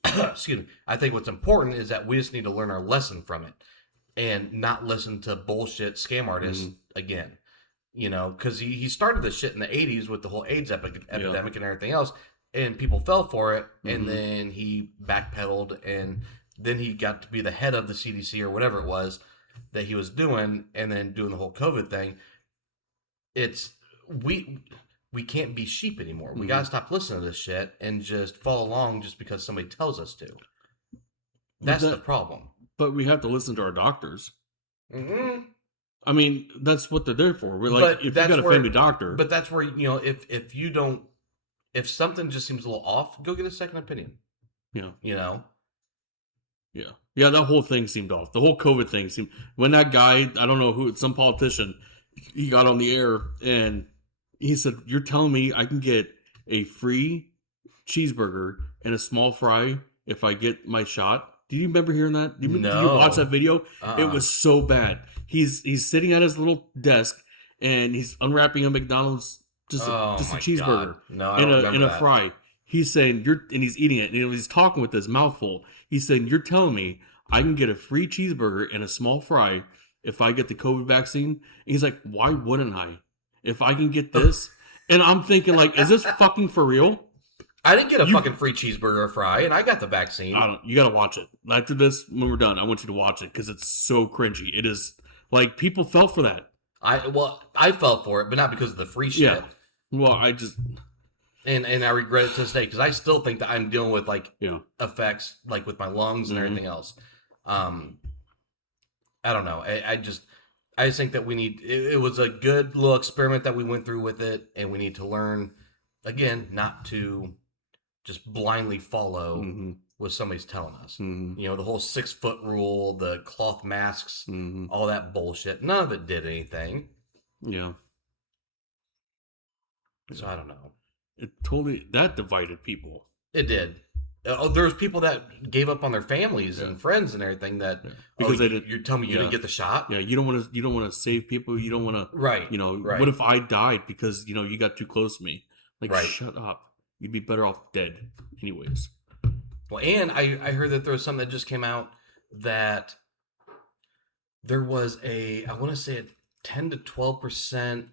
Excuse me. I think what's important is that we just need to learn our lesson from it and not listen to bullshit scam artists again. Because he started this shit in the 80s with the whole AIDS epidemic and everything else, and people fell for it, and then he backpedaled, and then he got to be the head of the CDC or whatever it was that he was doing, and then doing the whole COVID thing. It's we can't be sheep anymore. We gotta stop listening to this shit and just follow along just because somebody tells us to. That's the problem. But we have to listen to our doctors. Mm-hmm. I mean, that's what they're there for. We're like, if you got a family doctor. But that's where, if something just seems a little off, go get a second opinion. Yeah. Yeah. Yeah, that whole thing seemed off. The whole COVID thing seemed... When that guy, I don't know who, some politician, he got on the air and he said, "You're telling me I can get a free cheeseburger and a small fry if I get my shot?" Do you remember hearing that? Did you watch that video? It was so bad. He's sitting at his little desk and he's unwrapping a McDonald's just a cheeseburger and a fry. He's saying and he's eating it and he's talking with his mouth full. He's saying, "You're telling me I can get a free cheeseburger and a small fry if I get the COVID vaccine?" And he's like, "Why wouldn't I? If I can get this?" And I'm thinking, like, is this fucking for real? I didn't get a fucking free cheeseburger or fry, and I got the vaccine. You gotta watch it. After this, when we're done, I want you to watch it because it's so cringy. It is like people fell for that. I fell for it, but not because of the free shit. Yeah. Well, I just and I regret it to this day because I still think that I'm dealing with effects like with my lungs and everything else. I don't know. I just think that we need. It was a good little experiment that we went through with it, and we need to learn again not to just blindly follow what somebody's telling us. The whole 6-foot rule, the cloth masks, all that bullshit. None of it did anything. Yeah. So I don't know. It totally that divided people. It did. There was people that gave up on their families and friends and everything that because you're telling me you didn't get the shot. Yeah, you don't want to save people. You don't want to. Right. Right. What if I died because you got too close to me? Like, shut up. You'd be better off dead, anyways. Well, and I heard that there was something that just came out that there was I want to say a 10 to 12%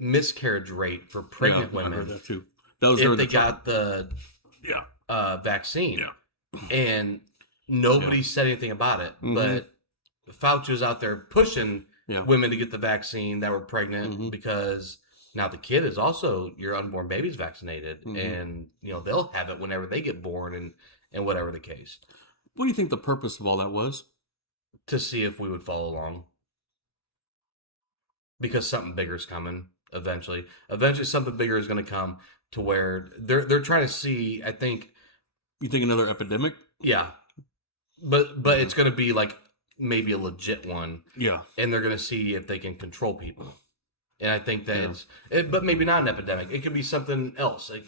miscarriage rate for pregnant women. I heard that too. That was if they got the vaccine. Yeah. And nobody said anything about it. But Fauci was out there pushing women to get the vaccine that were pregnant because now the kid is also your unborn baby's vaccinated, and they'll have it whenever they get born, and whatever the case. What do you think the purpose of all that was? To see if we would follow along, because something bigger is coming eventually. Eventually, something bigger is going to come to where they're trying to see. I think. You think another epidemic? Yeah, but it's going to be like maybe a legit one, Yeah. and they're going to see if they can control people. And I think that but maybe not an epidemic. It could be something else. Like,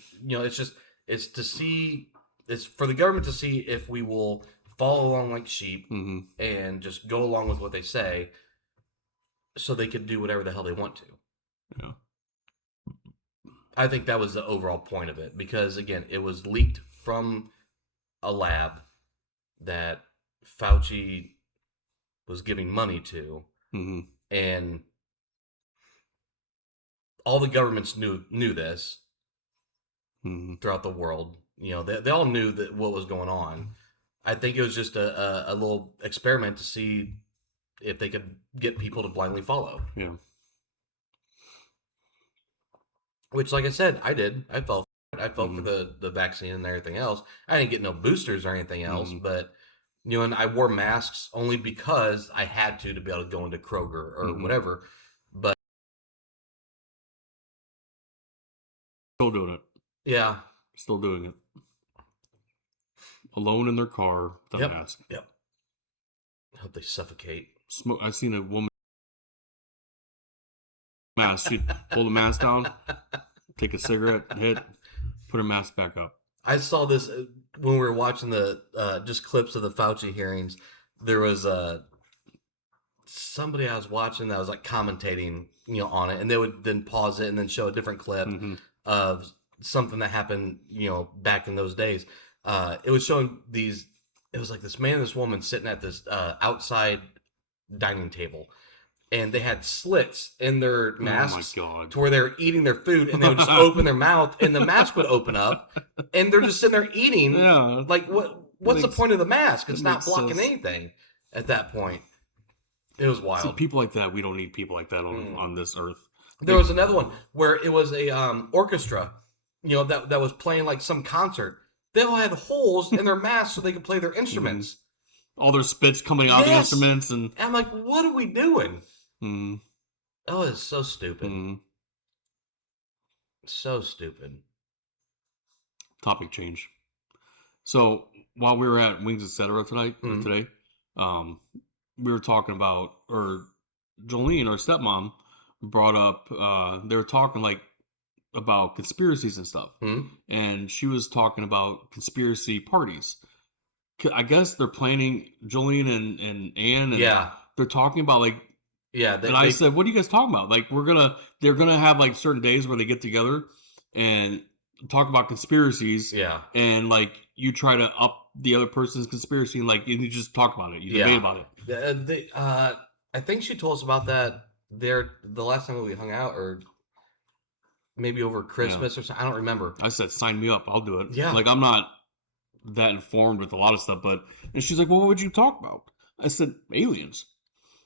it's to see, it's for the government to see if we will follow along like sheep and just go along with what they say, so they can do whatever the hell they want to. Yeah. I think that was the overall point of it, because again, it was leaked from a lab that Fauci was giving money to, and all the governments knew this throughout the world. They all knew that what was going on. I think it was just a little experiment to see if they could get people to blindly follow. Yeah. Which, like I said, I did. I fell for the vaccine and everything else. I didn't get no boosters or anything else, but and I wore masks only because I had to be able to go into Kroger or whatever. But Still doing it. yeah, Still doing it. Alone in their car, with a mask. Yep. I hope they suffocate. I seen a woman mask. She'd pull the mask down, take a cigarette, hit, put her mask back up. I saw this when we were watching the just clips of the Fauci hearings. There was somebody I was watching that was like commentating, on it, and they would then pause it and then show a different clip of something that happened, back in those days. It was showing these. It was like this man and this woman sitting at this outside dining table, and they had slits in their masks to where they were eating their food, and they would just open their mouth, and the mask would open up, and they're just sitting there eating. Yeah. Like, what's the point of the mask? It's not blocking anything at that point. It was wild. See, people like that, we don't need people like that on this earth. There was another one where it was a orchestra, that was playing like some concert. They all had holes in their masks so they could play their instruments. All their spits coming out of the instruments. And I'm like, what are we doing? Oh, it's so stupid. So stupid. Topic change. So while we were at Wings Etc. today, we were talking about, or Jolene, our stepmom, brought up, they were talking like about conspiracies and stuff. And she was talking about conspiracy parties. I guess they're planning, Jolene and Ann, and they're talking about like, I said, what are you guys talking about? Like, they're gonna have like certain days where they get together and talk about conspiracies. Yeah. And like, you try to up the other person's conspiracy, and like, you just talk about it. You debate about it. I think she told us about that the last time that we hung out, or maybe over Christmas or something. I don't remember. I said, sign me up. I'll do it. Yeah. Like, I'm not that informed with a lot of stuff, and she's like, well, what would you talk about? I said, aliens.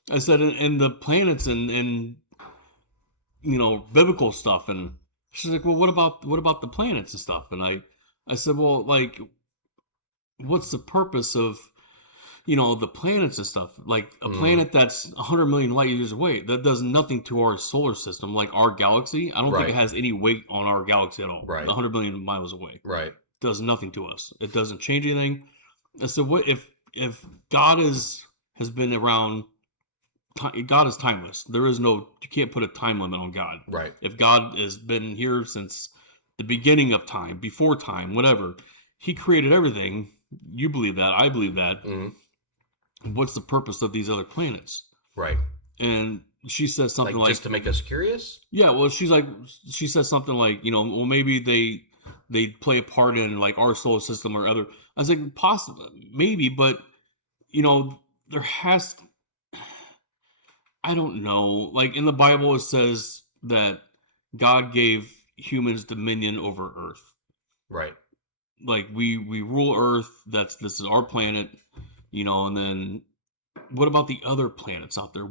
I said, and the planets and biblical stuff. And she's like, well, what about the planets and stuff? And I said, well, like, what's the purpose of, the planets and stuff? Like, a planet that's 100 million light years away, that does nothing to our solar system, like our galaxy. I don't think it has any weight on our galaxy at all. Right. 100 million miles away. Right. Does nothing to us. It doesn't change anything. I said, what if God has been around? God is timeless. There is you can't put a time limit on God. Right. If God has been here since the beginning of time, before time, whatever, He created everything. You believe that. I believe that. What's the purpose of these other planets? Right. And she says something like just to make us curious? Yeah, well, she says something like, well, maybe they play a part in like our solar system or other. I was like, possibly, maybe, but there has, I don't know. Like in the Bible, it says that God gave humans dominion over Earth. Right. Like we rule Earth. This is our planet, and then what about the other planets out there?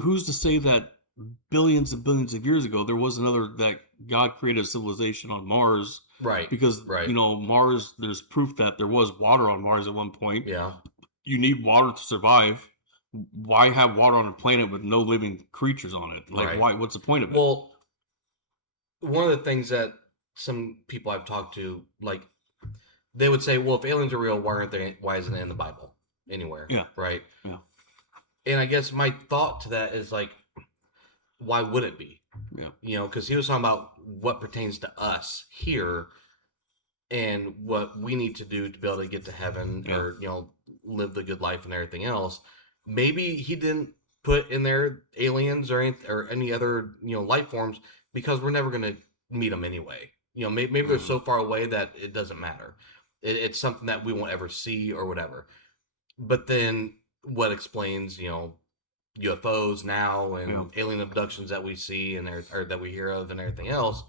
Who's to say that billions and billions of years ago there was that God created a civilization on Mars? Right. Because Mars, there's proof that there was water on Mars at one point. Yeah. You need water to survive. Why have water on a planet with no living creatures on it? Like, why? What's the point of it? Well, one of the things that some people I've talked to, like, they would say, well, if aliens are real, why isn't it in the Bible? anywhere. Yeah. Right. Yeah. And I guess my thought to that is like, why would it be? Yeah. You know, because he was talking about what pertains to us here and what we need to do to be able to get to heaven or, you know, live the good life and everything else. Maybe he didn't put in there aliens or any other, you know, life forms because we're never going to meet them anyway. You know, maybe they're so far away that it doesn't matter. It's something that we won't ever see or whatever. But then what explains, you know, UFOs now and alien abductions that we see and or that we hear of and everything else?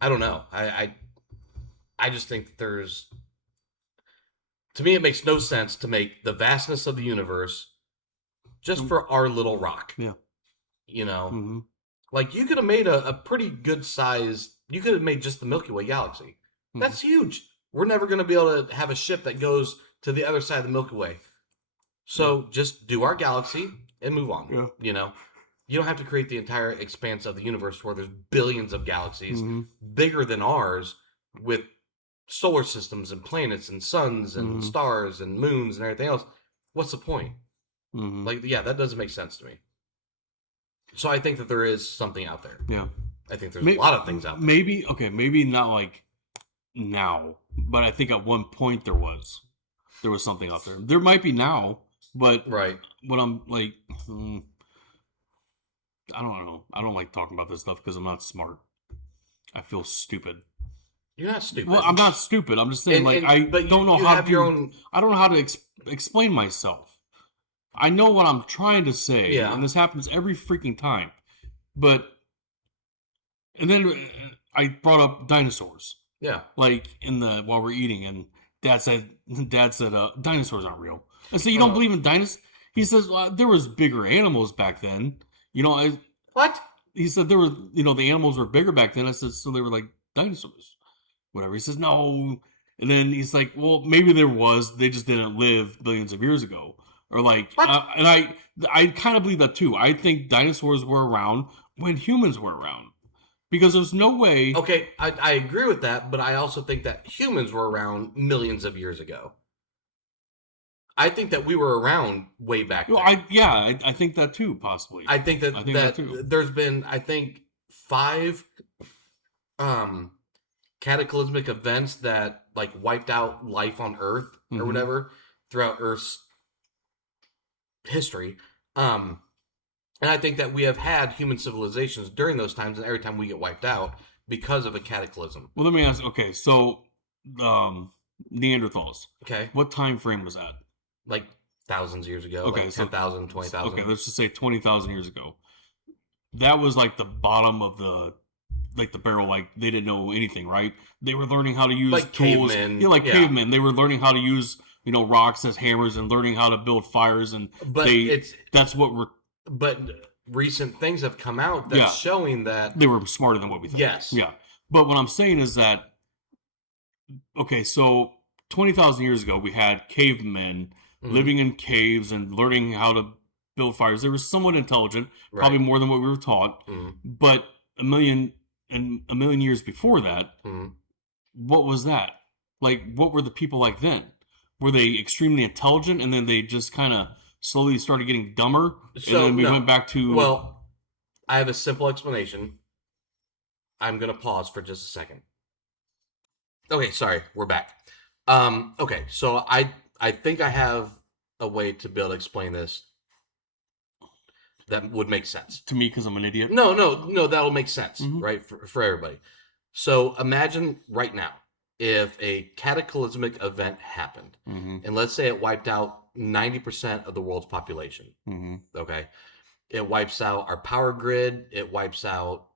I don't know. I just think there's, to me, it makes no sense to make the vastness of the universe just for our little rock. Yeah. You know, Mm-hmm. like you could have made a pretty good size. You could have made just the Milky Way galaxy. Mm-hmm. That's huge. We're never going to be able to have a ship that goes to the other side of the Milky Way. So just do our galaxy and move on. Yeah. You know, you don't have to create the entire expanse of the universe where there's billions of galaxies bigger than ours with solar systems and planets and suns and stars and moons and everything else. What's the point? Like, yeah, that doesn't make sense to me. So I think that there is something out there. Yeah. I think there's a lot of things out there. Maybe not like now, but I think at one point there was something out there. There might be now, but right. When I'm like, I don't know. I don't like talking about this stuff because I'm not smart. I feel stupid. You're not stupid. Well, I'm not stupid. I'm just saying, I don't know how to. I don't know how to explain myself. I know what I'm trying to say, and this happens every freaking time. But, and then I brought up dinosaurs. Yeah. Like while we're eating, and Dad said dinosaurs aren't real. I said, you don't believe in dinosaurs? He says, well, there was bigger animals back then. You know, what? He said there were, the animals were bigger back then. I said, so they were like dinosaurs. Whatever. He says, no. And then he's like, well, maybe there was. They just didn't live billions of years ago. Or like, and I kind of believe that too. I think dinosaurs were around when humans were around. Because there's no way. Okay, I agree with that, but I also think that humans were around millions of years ago. I think that we were around way back then. I think that too, possibly. I think that too. There's been, I think, 5 cataclysmic events that like wiped out life on Earth or whatever throughout Earth's history. And I think that we have had human civilizations during those times, and every time we get wiped out because of a cataclysm. Well, let me ask. Okay, so Neanderthals. Okay. What time frame was that? Like thousands of years ago. Okay, like so 10,000, 20,000. Okay, let's just say 20,000 years ago. That was like the bottom of the barrel. Like they didn't know anything, right? They were learning how to use like tools. Cavemen. Yeah, cavemen. They were learning how to use rocks as hammers and learning how to build fires. And that's what we're. But recent things have come out that's showing that they were smarter than what we thought. Yes. Yeah. But what I'm saying is that, okay, so 20,000 years ago, we had cavemen living in caves and learning how to build fires. They were somewhat intelligent, probably more than what we were taught. But a million years before that, what was that? Like, what were the people like then? Were they extremely intelligent and then they just kind of slowly started getting dumber? So, and then we went back to... Well, I have a simple explanation. I'm going to pause for just a second. Okay, sorry. We're back. Okay, so I think I have a way to be able to explain this that would make sense. To me, because I'm an idiot? No, that'll make sense, right, for everybody. So imagine right now, if a cataclysmic event happened, and let's say it wiped out 90% of the world's population, okay? It wipes out our power grid, it wipes out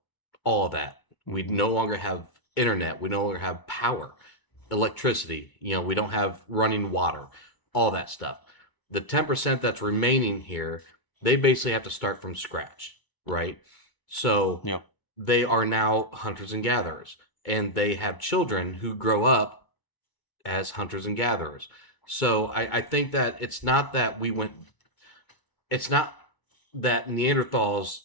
all of that. We no longer have internet, we no longer have power, electricity, we don't have running water, all that stuff. The 10% that's remaining here, they basically have to start from scratch, right? So they are now hunters and gatherers, and they have children who grow up as hunters and gatherers. So I think that it's not that Neanderthals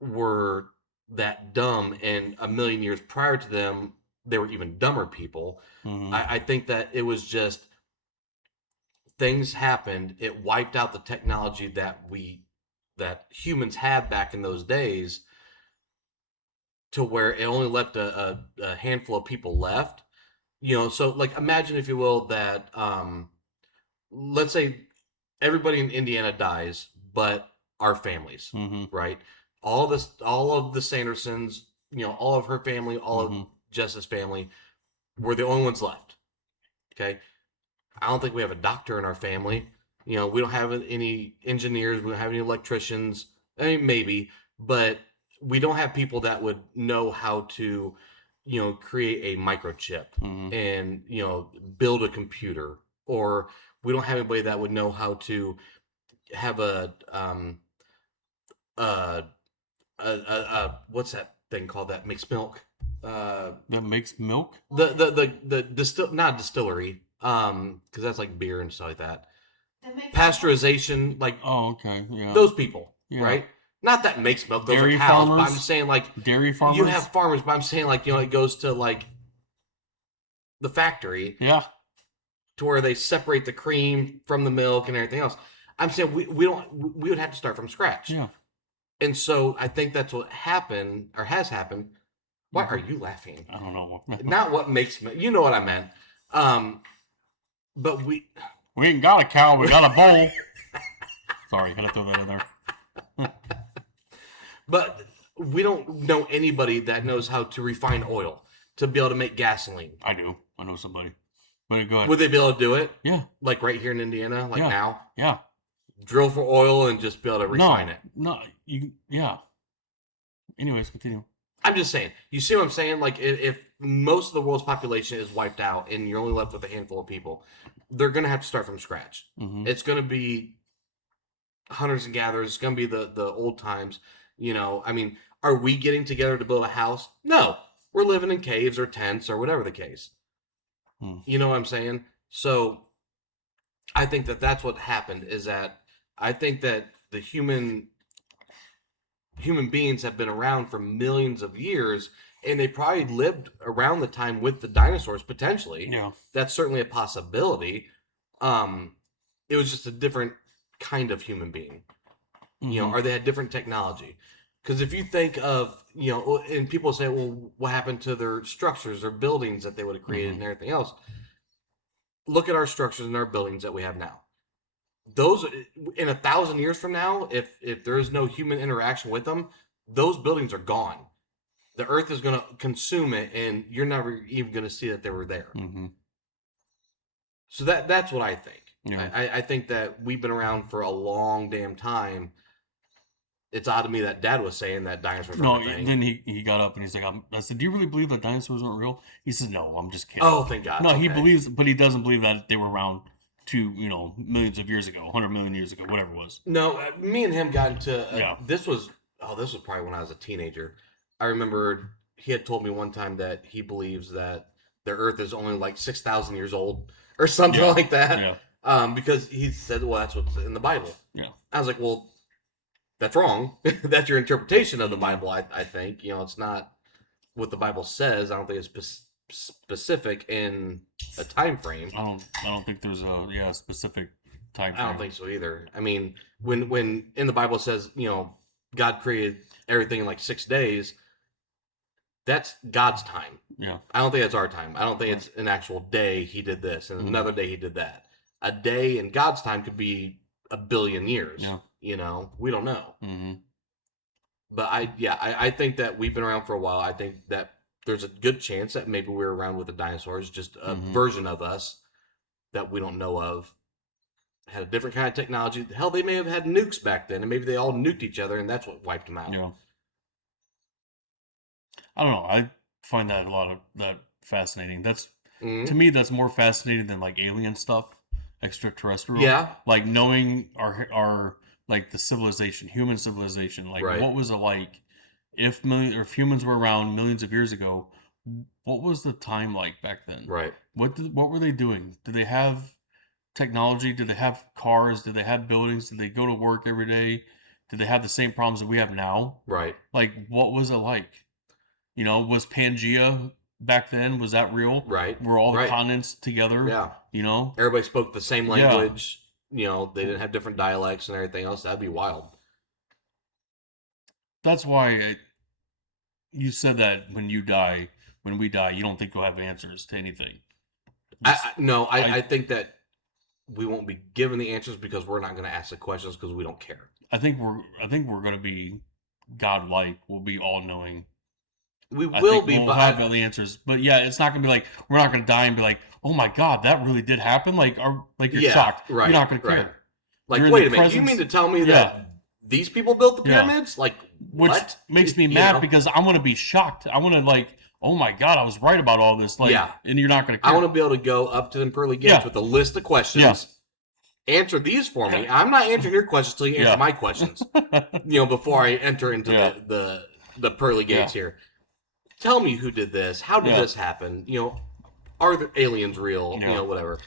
were that dumb, and a million years prior to them, they were even dumber people. I think that it was just things happened. It wiped out the technology that humans had back in those days, to where it only left a handful of people left. So like imagine, if you will, that let's say everybody in Indiana dies, but our families, right? All of the Sandersons, all of her family, all of Jess's family, were the only ones left. Okay, I don't think we have a doctor in our family. We don't have any engineers. We don't have any electricians. I mean, maybe, but we don't have people that would know how to, create a microchip and, build a computer. Or we don't have anybody that would know how to have uh, what's that thing called that makes milk? That makes milk? The not distillery, because that's like beer and stuff like that. Pasteurization, like Okay, yeah. those people, Yeah. right? Not that makes milk; those Dairy are cows. farmers? But I'm saying, like, Dairy farmers? you have farmers, but I'm saying, like, it goes to like the factory Yeah. to where they separate the cream from the milk and everything else. I'm saying we would have to start from scratch. Yeah. And so I think that's what happened or has happened. Why are you laughing? I don't know. Not what makes me. You know what I meant. But we ain't got a cow. We got a bull. Sorry, had to throw that in there. But we don't know anybody that knows how to refine oil to be able to make gasoline. I do. I know somebody. But go ahead. Would they be able to do it? Yeah. Like right here in Indiana, like Yeah. now? Yeah. Drill for oil and just be able to refine it. No. Yeah. Anyways, continue. I'm just saying. You see what I'm saying? Like, if most of the world's population is wiped out and you're only left with a handful of people, they're going to have to start from scratch. It's going to be hunters and gatherers. It's going to be the old times. I mean, are we getting together to build a house? No. We're living in caves or tents or whatever the case. You know what I'm saying? So I think that that's what happened, is that I think that the human beings have been around for millions of years, and they probably lived around the time with the dinosaurs, potentially. Yeah. That's certainly a possibility. It was just a different kind of human being. Or they had different technology. Because if you think of, and people say, well, what happened to their structures or buildings that they would have created and everything else? Look at our structures and our buildings that we have now. Those, in 1,000 years from now, if there is no human interaction with them, those buildings are gone. The earth is going to consume it, and you're never even going to see that they were there. So that's what I think. Yeah. I think that we've been around for a long damn time. It's odd to me that Dad was saying that dinosaurs aren't a thing. Then he got up and he's like, I said, do you really believe that dinosaurs weren't real? He says, no, I'm just kidding. Oh, thank God. No, he Okay. believes, but he doesn't believe that they were around millions of years ago, 100 million years ago, whatever it was. No, me and him got into Yeah. This was probably when I was a teenager. I remember he had told me one time that he believes that the Earth is only like 6,000 years old or something like that. Yeah. Because he said, well, that's what's in the Bible. Yeah. I was like, well, that's wrong. That's your interpretation of the Bible. I think it's not what the Bible says. I don't think it's specific in a time frame. I don't think there's a specific time frame. I don't think so either. I mean, when in the Bible it says, God created everything in like 6 days, that's God's time. Yeah. I don't think that's our time. I don't think it's an actual day he did this and another day he did that. A day in God's time could be 1 billion years. Yeah. We don't know. But I think that we've been around for a while. I think that there's a good chance that maybe we're around with the dinosaurs, just a version of us that we don't know of. Had a different kind of technology. Hell, they may have had nukes back then, and maybe they all nuked each other, and that's what wiped them out. Yeah. I don't know. I find that a lot of that fascinating. That's to me, that's more fascinating than like alien stuff, extraterrestrial. Yeah. Like knowing our like the civilization, human civilization. Like what was it like if humans were around millions of years ago? What was the time like back then? Right. What were they doing? Did they have technology? Did they have cars? Did they have buildings? Did they go to work every day? Did they have the same problems that we have now? Right. Like, what was it like? Was Pangea back then? Was that real? Right. Were all the Right. continents together? Yeah. You know? Everybody spoke the same Yeah. language. You know, they didn't have different dialects and everything else. That'd be wild. That's why you said that when we die, you don't think you'll have answers to anything. I think that we won't be given the answers because we're not going to ask the questions because we don't care. I think we're going to be godlike. We'll be all knowing. We I will think be, we'll but have all the answers. But yeah, it's not going to be like we're not going to die and be like, oh my god, that really did happen. Like, you're shocked. Right, You're not going to care. right. Like, You're in wait the a minute, you presence- mean to tell me Yeah. that these people built the Yeah. pyramids? Like, Which what? makes me You mad know? because I want to be shocked. I want to like, oh my god, I was right about all this. Like, Yeah. and you're not going to I care. want to be able to go up to them pearly gates Yeah. with a list of questions. Answer these for me. I'm not answering your questions until you answer Yeah. my questions. Before I enter into Yeah. the pearly gates here. Tell me who did this. How did this happen? Are the aliens real? Yeah. Whatever.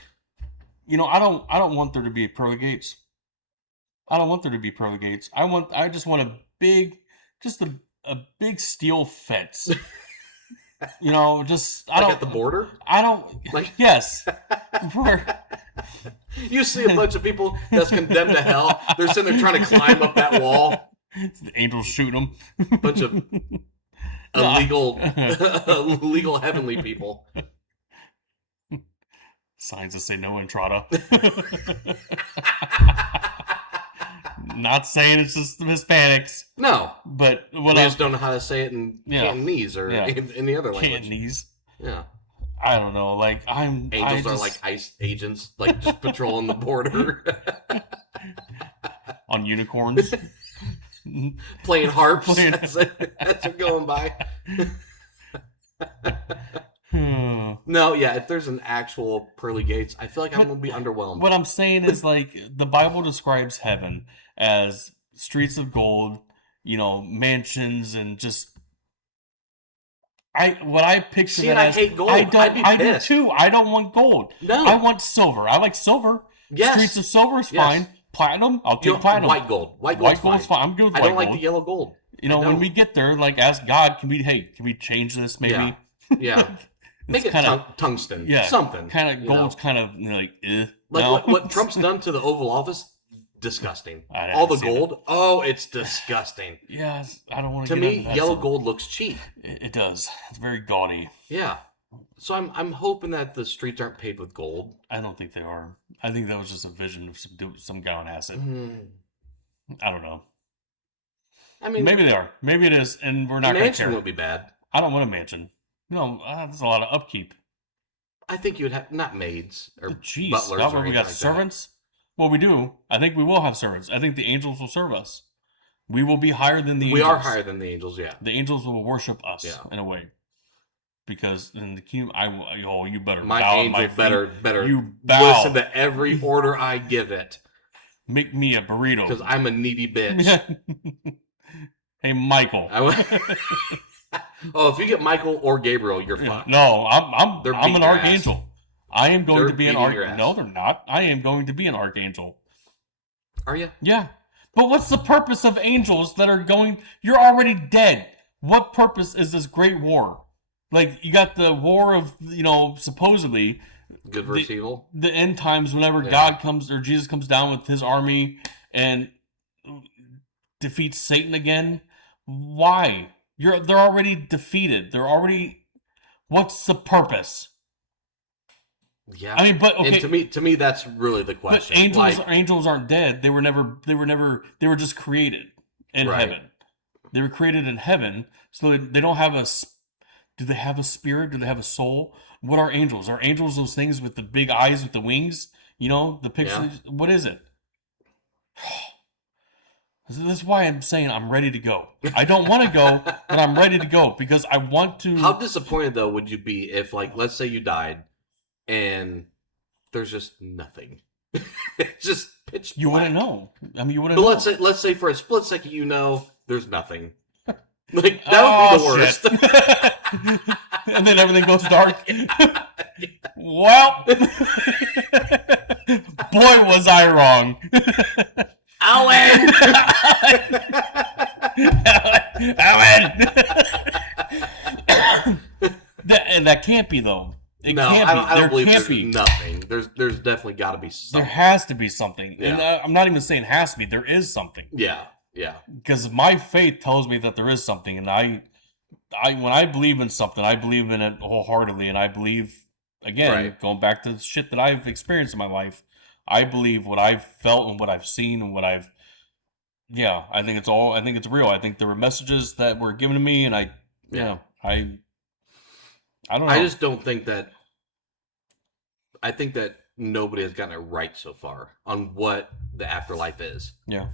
I don't want there to be pearly gates. I don't want there to be pearly gates. I just want a big steel fence. Just I Like don't at the border? I don't Like- yes. Where You see a bunch of people that's condemned to hell. They're sitting there trying to climb up that wall. the angels shoot them. Bunch of illegal heavenly people. Signs that say no entrada. Not saying it's just the Hispanics, No. but We what just don't know how to say it in Yeah. Cantonese or Yeah. in any other language. Cantonese. Yeah. I don't know. Like Angels are like ICE agents, like just patrolling the border, on unicorns. playing harps Playing- as they're going by. No, yeah, if there's an actual pearly gates, I feel like I'm going to be underwhelmed. What I'm saying is, like, the Bible describes heaven as streets of gold, mansions, and just. I picture See, that and I as, hate gold. I don't. I'd be I do pissed. too. I don't want gold. No. I want silver. I like silver. Yes. Streets of silver is Yes. fine. Platinum, I'll take platinum. White gold. White White gold's gold's fine. fine. I'm good with I white don't like gold. the yellow gold. I When don't. we get there, like, ask God, can we change this maybe? Yeah. Yeah. Make it kinda- tungsten. Yeah, Something. kind of you know? gold's kind of like Like no. what Trump's done to the Oval Office, disgusting. I haven't All the seen gold, oh, it's disgusting. Yeah, I don't want To get me, into that yellow stuff. gold looks cheap. It does. It's very gaudy. Yeah. So I'm hoping that the streets aren't paved with gold. I don't think they are. I think that was just a vision of some guy on acid. Hmm. I don't know. I mean, Maybe they are. Maybe it is, and we're a not going to mansion care. would be bad. I don't want a mansion. No, that's a lot of upkeep. I think you would have not maids or Jeez, butlers not or when we anything got like that. servants. Well, we do. I think we will have servants. I think the angels will serve us. We will be higher than the We angels. are higher than the angels, yeah. The angels will worship us Yeah. in a way. Because in the kingdom, you better My bow at angel my feet. better You bow. listen to every order I give it Make me a burrito. because I'm a needy bitch. Hey, Michael. Oh, if you get Michael or Gabriel, you're fucked. No, They're I'm beating an your archangel. I am going They're to be an beating your archangel. ass. No, they're not. I am going to be an archangel. Are you? Yeah. But what's the purpose of angels that are going? You're already dead. What purpose is this great war? Like, you got the war of, supposedly Good versus evil? the end times whenever Yeah. God comes or Jesus comes down with his army and defeats Satan again. Why? They're already defeated. What's the purpose? Yeah. I mean, but okay. And to me, that's really the But question. angels aren't dead. They were just created in Right. heaven. They were created in heaven, so they don't have do they have a spirit? Do they have a soul? What are angels? Are angels those things with the big eyes with the wings? The picture. Yeah. What is it? This is why I'm saying I'm ready to go. I don't want to go, but I'm ready to go because I want to. How disappointed, though, would you be if, like, let's say you died and there's just nothing? It's just pitch black. You wouldn't know. I mean, you wouldn't But know. let's say for a split second, there's nothing. Like, that would be the worst. Shit. And then everything goes dark. Well, boy, was I wrong. Owen! Owen! that can't be though. It No, can't I don't, be. I There don't believe can't there's be. nothing. There's definitely got to be There something. has to be something, and Yeah. I'm not even saying has to be. There is something Yeah. because my faith tells me that there is something, and I when I believe in something, I believe in it wholeheartedly, and I believe again, Right. going back to the shit that I've experienced in my life, I believe what I've felt and what I've seen and what I've. Yeah, I think it's all. I think it's real. I think there were messages that were given to me, and I don't know. I just don't think that. I think that nobody has gotten it right so far on what the afterlife is. Yeah.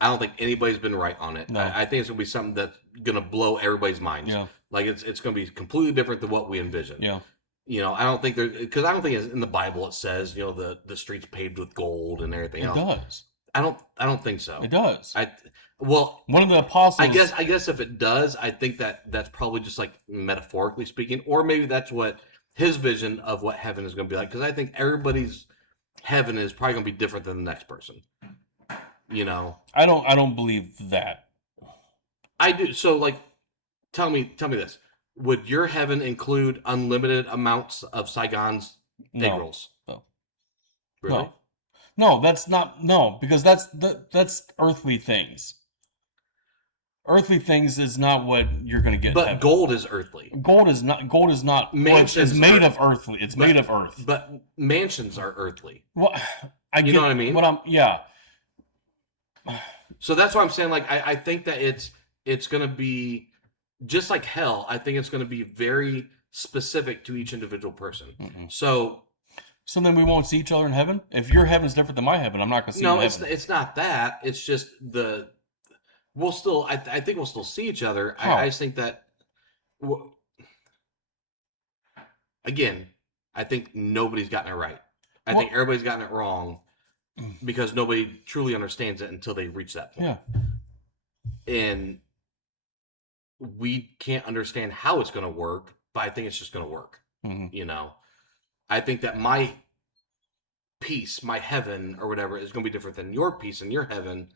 I don't think anybody's been right on it. No. I think it's gonna be something that's gonna blow everybody's minds. Yeah. Like it's gonna be completely different than what we envision. Yeah. I don't think because I don't think it's in the Bible it says the streets paved with gold and everything It else. does. I don't think so. It does. One of the apostles. I guess if it does, I think that's probably just like metaphorically speaking, or maybe that's what his vision of what heaven is going to be like. Because I think everybody's heaven is probably going to be different than the next person. I don't believe that. I do. So, like, tell me this: would your heaven include unlimited amounts of Saigon's egg rolls? No. Really? No, that's not. No, because that's earthly things. Earthly things is not what you're going to get. But gold is earthly. Gold is not. Mansions it's made are- of earthly. It's made of earth. But mansions are earthly. Well, You know what I mean? Yeah. So that's why I'm saying, like, I think that it's going to be just like hell. I think it's going to be very specific to each individual person. Mm-mm. So then we won't see each other in heaven. If your heaven's different than my heaven, I'm not going to see you in heaven. it's not that. It's just we'll still. I think we'll still see each other. How? I just think that. Again, I think nobody's gotten it right. I think everybody's gotten it wrong because nobody truly understands it until they reach that point. Yeah. And we can't understand how it's going to work, but I think it's just going to work. Mm-hmm. I think that my peace, my heaven or whatever is going to be different than your peace and your heaven,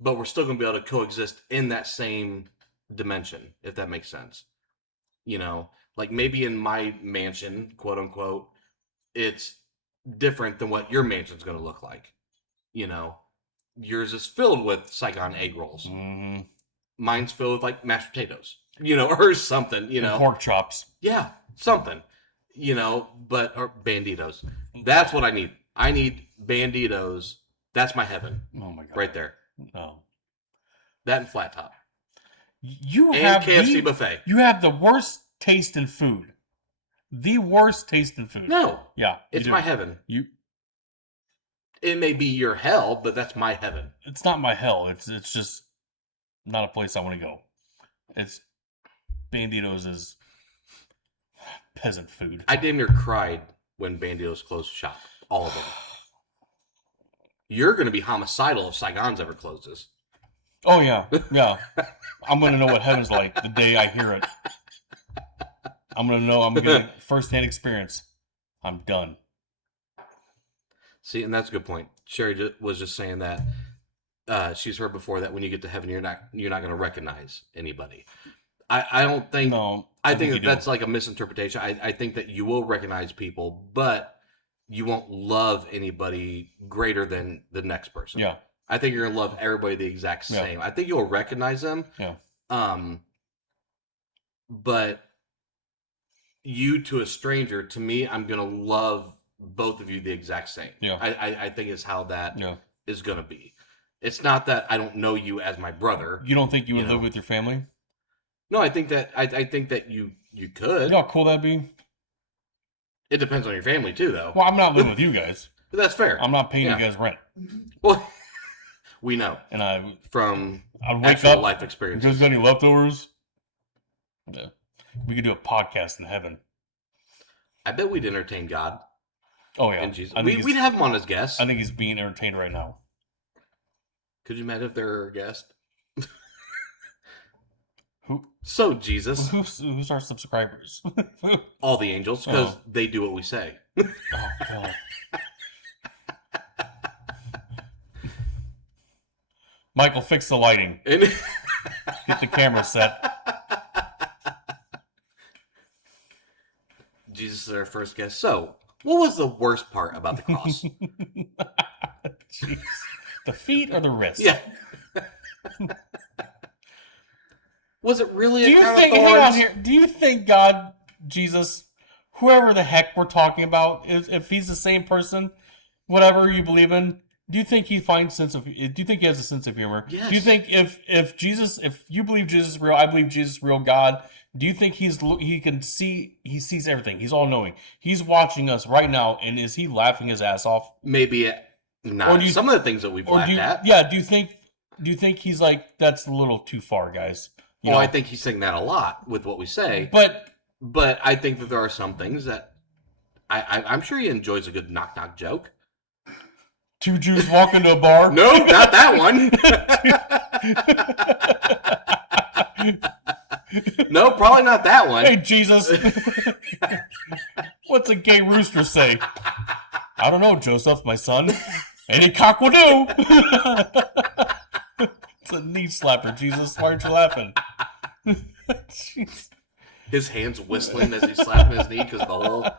but we're still going to be able to coexist in that same dimension, if that makes sense. Like maybe in my mansion, quote unquote, it's different than what your mansion's going to look like. Yours is filled with Saigon egg rolls. Mm-hmm. Mine's filled with like mashed potatoes, or something, And pork chops. Yeah, something, or banditos. That's what I need. I need banditos. That's my heaven. Oh my god. Right there. No. That and flat top. You And have KFC buffet. You have the worst taste in food. The worst taste in food. No. Yeah. It's my heaven. It may be your hell, but that's my heaven. It's not my hell. It's just not a place I want to go. It's Banditos is peasant food. I damn near cried when Banditos closed shop. All of them. You're going to be homicidal if Saigon's ever closes. Oh, yeah. Yeah. I'm going to know what heaven's like the day I hear it. I'm going to know. I'm going to get first-hand experience. I'm done. See, and that's a good point. Sherry was just saying that she's heard before that when you get to heaven, you're not going to recognize anybody. I don't think. No, I think that's like a misinterpretation. I think that you will recognize people, but you won't love anybody greater than the next person. Yeah. I think you're gonna love everybody the exact same. Yeah. I think you'll recognize them. Yeah. But you to a stranger, to me, I'm gonna love both of you the exact same. Yeah. I think is how that is Yeah. gonna be. It's not that I don't know you as my brother. You don't think you would know. live with your family? No, I think that you could. You know how cool that'd be? It depends on your family too, though. Well, I'm not living with you guys. But that's fair. I'm not paying Yeah. you guys rent. Well, we know And from I'd wake actual up. life If there's experiences. any leftovers, yeah. We could do a podcast in heaven. I bet we'd entertain God Oh, yeah. and Jesus. I think We'd have him on as guests. I think he's being entertained right now. Could you imagine if they're a guest? Who? So, Jesus. Who's our subscribers? Oh, All the angels, because Oh. they do what we say. God. Michael, fix the lighting. And Get the camera set. Jesus is our first guest. So, what was the worst part about the cross? Jeez. The feet or the wrist? Yeah. Was it really Do a you crown think? of Hang on thorns? here. Do you think God, Jesus, whoever the heck we're talking about, if he's the same person, whatever you believe in, do you think he finds sense of? Do you think he has a sense of humor? Yes. Do you think if Jesus, if you believe Jesus is real, I believe Jesus is real, God. Do you think he can see? He sees everything. He's all knowing. He's watching us right now, and is he laughing his ass off? Maybe not. Or do you- Some of the things that we've laughed at. Yeah. Do you think he's like, that's a little too far, guys? You Well, know? I think he's saying that a lot with what we say. But But I think that there are some things that I'm sure he enjoys a good knock-knock joke. two Jews walk into a bar. No, not that one. No, probably not that one. Hey, Jesus. What's a gay rooster say? I don't know, Joseph, my son. Any cock will do. It's a knee slapper, Jesus. Why aren't you laughing? Jeez. His hands whistling as he's slapping his knee because of the hole.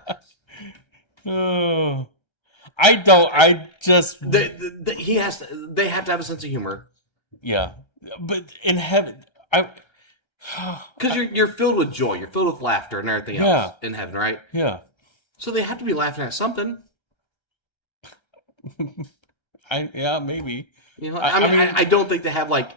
Oh. I don't. I just. They have to have a sense of humor Yeah. But in heaven, I. because you're filled with joy, you're filled with laughter and everything else in heaven, right? Yeah. So they have to be laughing at something. Yeah, maybe. You know, I mean- I don't think they have like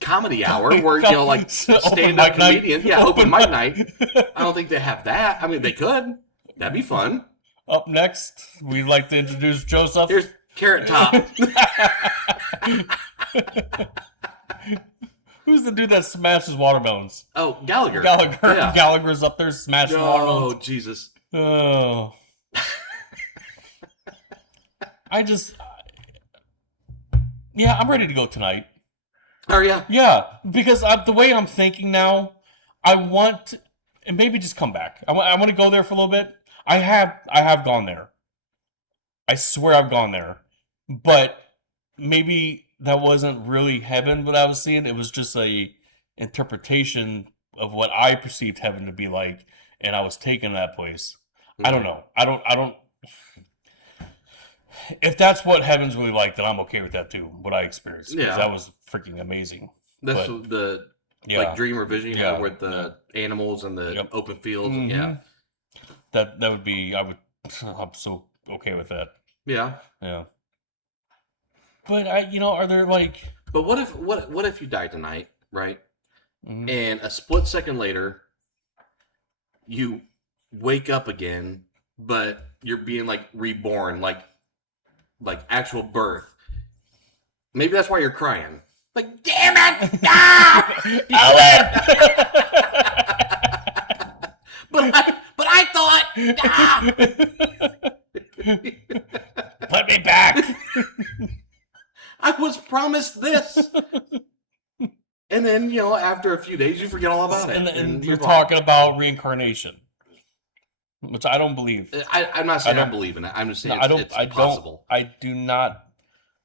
comedy hour where like Open stand up mic night. comedian, open mic night. I don't think they have that. I mean, they could. That'd be fun. Up next, we'd like to introduce Joseph. Here's Carrot Top. Who's the dude that smashes watermelons? Oh, Gallagher. Gallagher. Yeah. Gallagher's up there smashing Oh, watermelons. Jesus. Oh. I just. Yeah, I'm ready to go tonight. Oh, yeah. Yeah, because the way I'm thinking now, I want, and maybe just come back. I want to go there for a little bit. I have gone there. I swear I've gone there, but maybe that wasn't really heaven. What I was seeing, it was just a interpretation of what I perceived heaven to be like, and I was taken to that place. I don't know. I don't. If that's what heaven's really like, then I'm okay with that too. What I experienced, because that was freaking amazing. That's But- the like dream or vision you had with the animals and the open fields. Mhm. Yeah. That would be. I'm so okay with that. Yeah. Yeah. But are there like? But what if you die tonight, right? Mhm. And a split second later, you wake up again, but you're being like reborn, like actual birth. Maybe that's why you're crying. Like, damn it! Ah! but I thought. Ah! Put me back. I was promised this. And then, after a few days, you forget all about it. And you're move on. talking about reincarnation, which I don't believe. I'm not saying I don't- believe in it. I'm just saying No, it's possible. I do not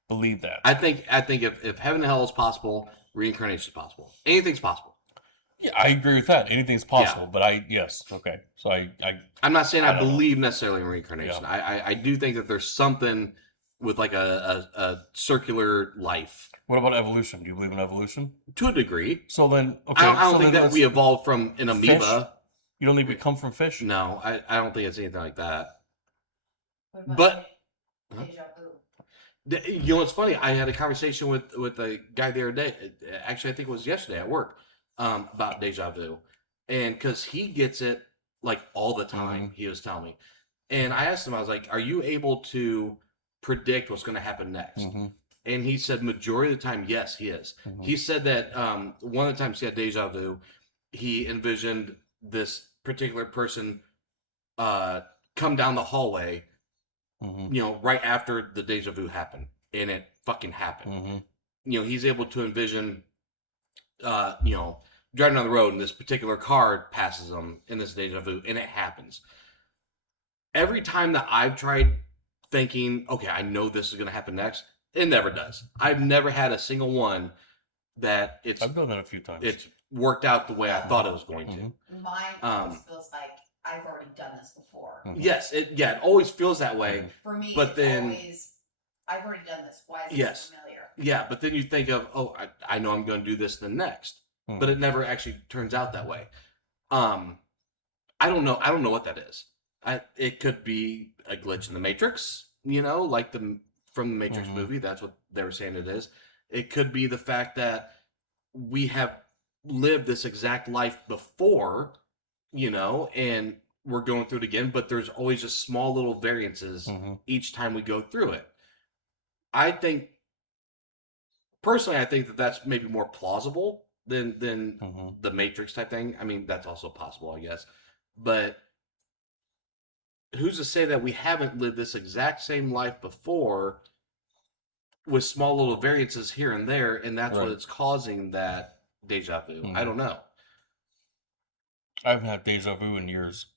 believe that. I think if heaven and hell is possible, reincarnation is possible. Anything's possible. Yeah, I agree with that. Anything's possible, but yes, okay. So I'm not saying I I don't know. believe necessarily in reincarnation. I do think that there's something with like a circular life what about evolution? Do you believe in evolution? to a degree. So then, okay. I don't so think then that we evolved from an amoeba. You don't think we come from fish? No, I don't think it's anything like that. What about But- deja vu? You know what's funny? I had a conversation with a guy the other day. Actually, I think it was yesterday at work about deja vu, and because he gets it like all the time, he was telling me. And I asked him, I was like, "Are you able to predict what's going to happen next?" Mhm. And he said, "Majority of the time, yes, he is." Mhm. He said that one of the times he had deja vu, he envisioned this particular person come down the hallway. Mhm. Right after the deja vu happened, and it fucking happened. Mhm. He's able to envision, driving down the road and this particular car passes him in this deja vu, and it happens. Every time that I've tried thinking, okay, I know this is going to happen next, it never does. I've never had a single one that I've done that a few times. it's worked out the way I thought it was going to. Mhm. Mine Um, always feels like I've already done this before. Yes, it always feels that way. For me, But it's then, always, I've already done this. Why is Yes. this familiar? yeah, but then you think of, oh, I know I'm going to do this the next, but it never actually turns out that way. I don't know. I don't know what that is. It could be a glitch in the Matrix, like from the Matrix movie. That's what they were saying it is. It could be the fact that we have lived this exact life before, and we're going through it again, but there's always just small little variances each time we go through it. Personally, I think that that's maybe more plausible than the Matrix type thing. I mean, that's also possible, I guess. But who's to say that we haven't lived this exact same life before with small little variances here and there, and that's what it's causing that deja vu? I don't know. I haven't had deja vu in years.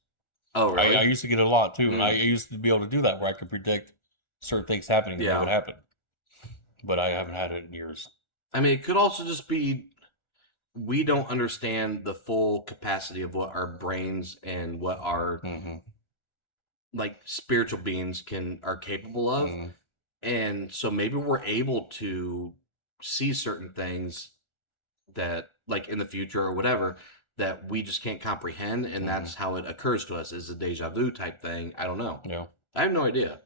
Oh, really? I used to get it a lot, too. And I used to be able to do that, where I could predict certain things happening that would happen. But I haven't had it in years. I mean, it could also just be we don't understand the full capacity of what our brains and what our like spiritual beings are capable of. And so maybe we're able to see certain things that, like, in the future or whatever, that we just can't comprehend, and that's how it occurs to us, is a deja vu type thing. I don't know. Yeah. I have no idea.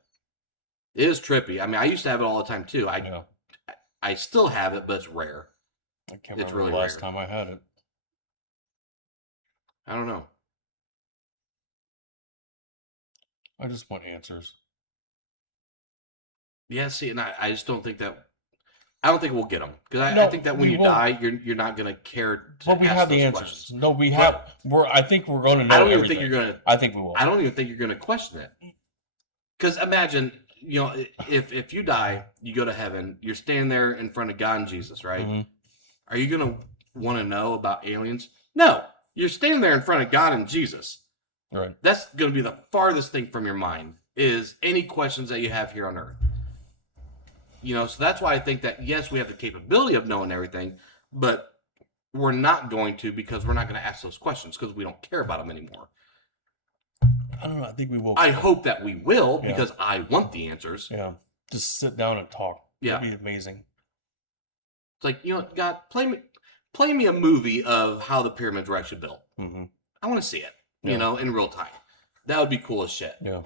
It is trippy. I mean, I used to have it all the time too. I still have it, but it's rare. I can't remember the last time I had it. I don't know. I just want answers. Yeah, see, and I just don't think that. I don't think we'll get them, because I think that when you die, you're not going to care to But we ask have the those answers. questions. No, we have. I think we're going to know. I don't even everything. think you're going to. I think we will. I don't even think you're going to question it. Because imagine, if you die, you go to heaven, you're standing there in front of God and Jesus, right? Are you going to want to know about aliens? No. You're standing there in front of God and Jesus. Right. That's going to be the farthest thing from your mind, is any questions that you have here on Earth. So that's why I think that, yes, we have the capability of knowing everything, but we're not going to, because we're not going to ask those questions, because we don't care about them anymore. I don't know. I think we will. I hope that we will, because I want the answers. Yeah. Just sit down and talk. Yeah. That'd be amazing. It's like, God, play me a movie of how the pyramids were actually built. I want to see it, in real time. That would be cool as shit. Yeah.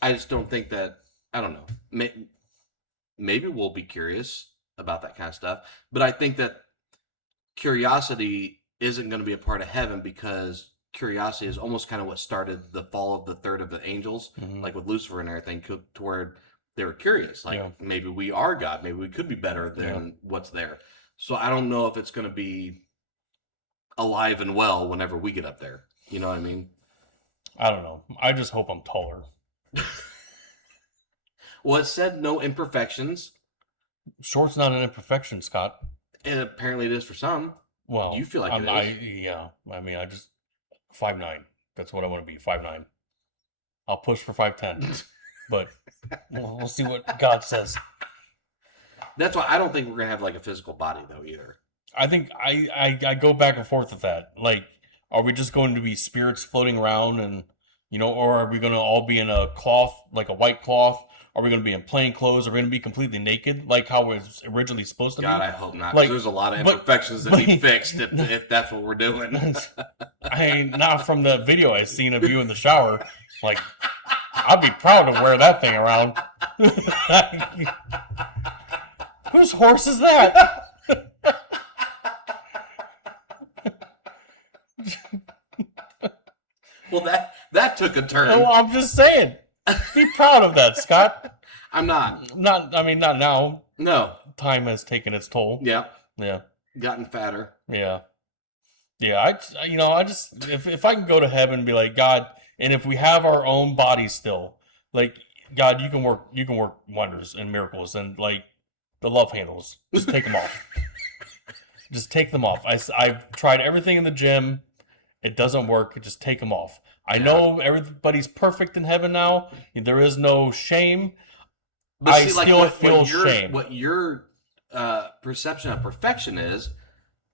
I just don't think that, I don't know. Maybe we'll be curious about that kind of stuff. But I think that curiosity isn't going to be a part of heaven, because curiosity is almost kind of what started the fall of the third of the angels, like with Lucifer and everything, to where they were curious. Like, maybe we are God. Maybe we could be better than what's there. So I don't know if it's going to be alive and well whenever we get up there. You know what I mean? I don't know. I just hope I'm taller. Well, it said no imperfections. Short's not an imperfection, Scott. And apparently it is for some. Well, you feel like it is. Yeah. I mean, I just 5'9". That's what I want to be. 5'9". I'll push for 5'10". But we'll see what God says. That's why I don't think we're gonna have like a physical body though either. I think I go back and forth with that. Like, are we just going to be spirits floating around, and or are we going to all be in a cloth, like a white cloth? Are we going to be in plain clothes? Are we going to be completely naked, like how it was originally supposed to be? God, I hope not. Like, there's a lot of imperfections that need fixed if that's what we're doing. I mean, not from the video I seen of you in the shower. Like, I'd be proud to wear that thing around. Whose horse is that? Well, that took a turn. Well, I'm just saying. Be proud of that, Scott. I'm not. Not now. No. Time has taken its toll. Yeah. Yeah. Gotten fatter. Yeah. Yeah. I just, if I can go to heaven and be like, God, and if we have our own bodies still, like, God, you can work wonders and miracles, and like the love handles, just take them off. Just take them off. I've tried everything in the gym. It doesn't work. Just take them off. I know everybody's perfect in heaven now. There is no shame. But I still feel shame. What your perception of perfection is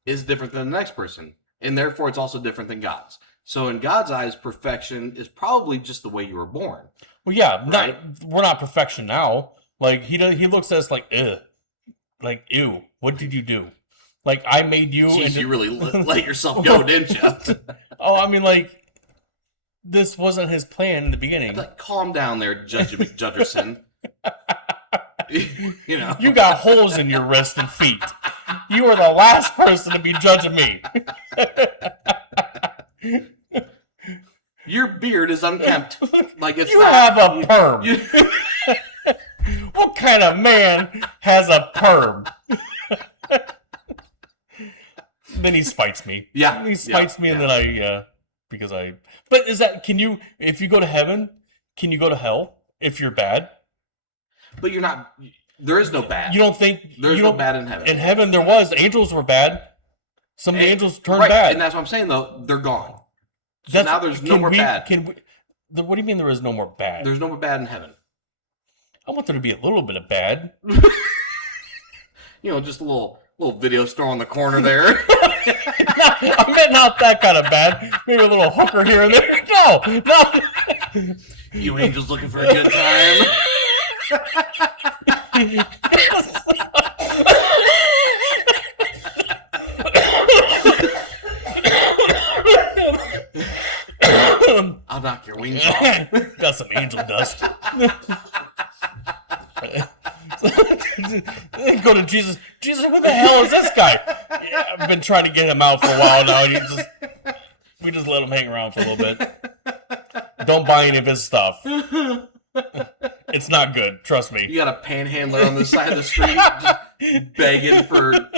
different than the next person, and therefore it's also different than God's. So in God's eyes, perfection is probably just the way you were born. Well, yeah, Right. we're not perfection now. Like he looks at us like, ugh, like ew. What did you do? Like I made you. Jeez, and you really let yourself go, didn't you? Oh, I mean, like this wasn't his plan in the beginning. Like, calm down there, Judge McJudgerson. You know, You got holes in your wrists and feet. You are the last person to be judging me. your beard is unkempt. Like it's You not, have a perm. you- What kind of man has a perm? Then he spites me. Yeah, He spites yeah, me, and yeah. then But is that, if you go to heaven, can you go to hell if you're bad? But you're not. There is no bad. You don't think There's you no don't, bad in heaven. In heaven, there was. Angels were bad. Some of the angels turned right, bad. and that's what I'm saying. Though they're gone. So That's- now there's no can more we- bad. What do you mean there is no more bad? There's no more bad in heaven. I want there to be a little bit of bad. You know, just a little video store on the corner there. I meant not that kind of bad. Maybe a little hooker here and there. No. You angels looking for a good time. I'll knock your wings off. Got some angel dust. Go to Jesus. Jesus, what the hell is this guy? Yeah, I've been trying to get him out for a while now. We just let him hang around for a little bit. Don't buy any of his stuff. It's not good. Trust me. You got a panhandler on the side of the street just begging for,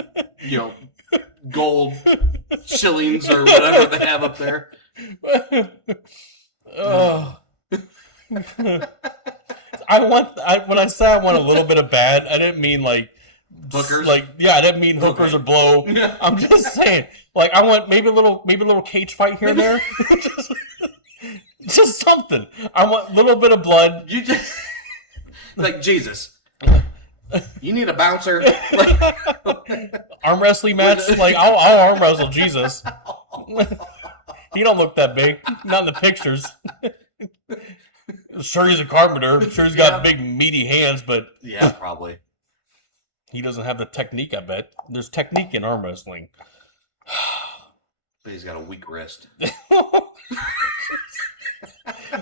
gold shillings or whatever they have up there. Oh. When I say I want a little bit of bad, I didn't mean like Hookers? I didn't mean hookers Okay. or blow. Yeah. I'm just saying, like, I want maybe a little cage fight here and there. just something. I want a little bit of blood. You just like Jesus. You need a bouncer. Like, Arm wrestling match. Like, I'll arm wrestle Jesus. He don't look that big. Not in the pictures. Sure, he's a carpenter. Sure, he's got big meaty hands, but yeah, probably. he doesn't have the technique. I bet there's technique in arm wrestling. But he's got a weak wrist.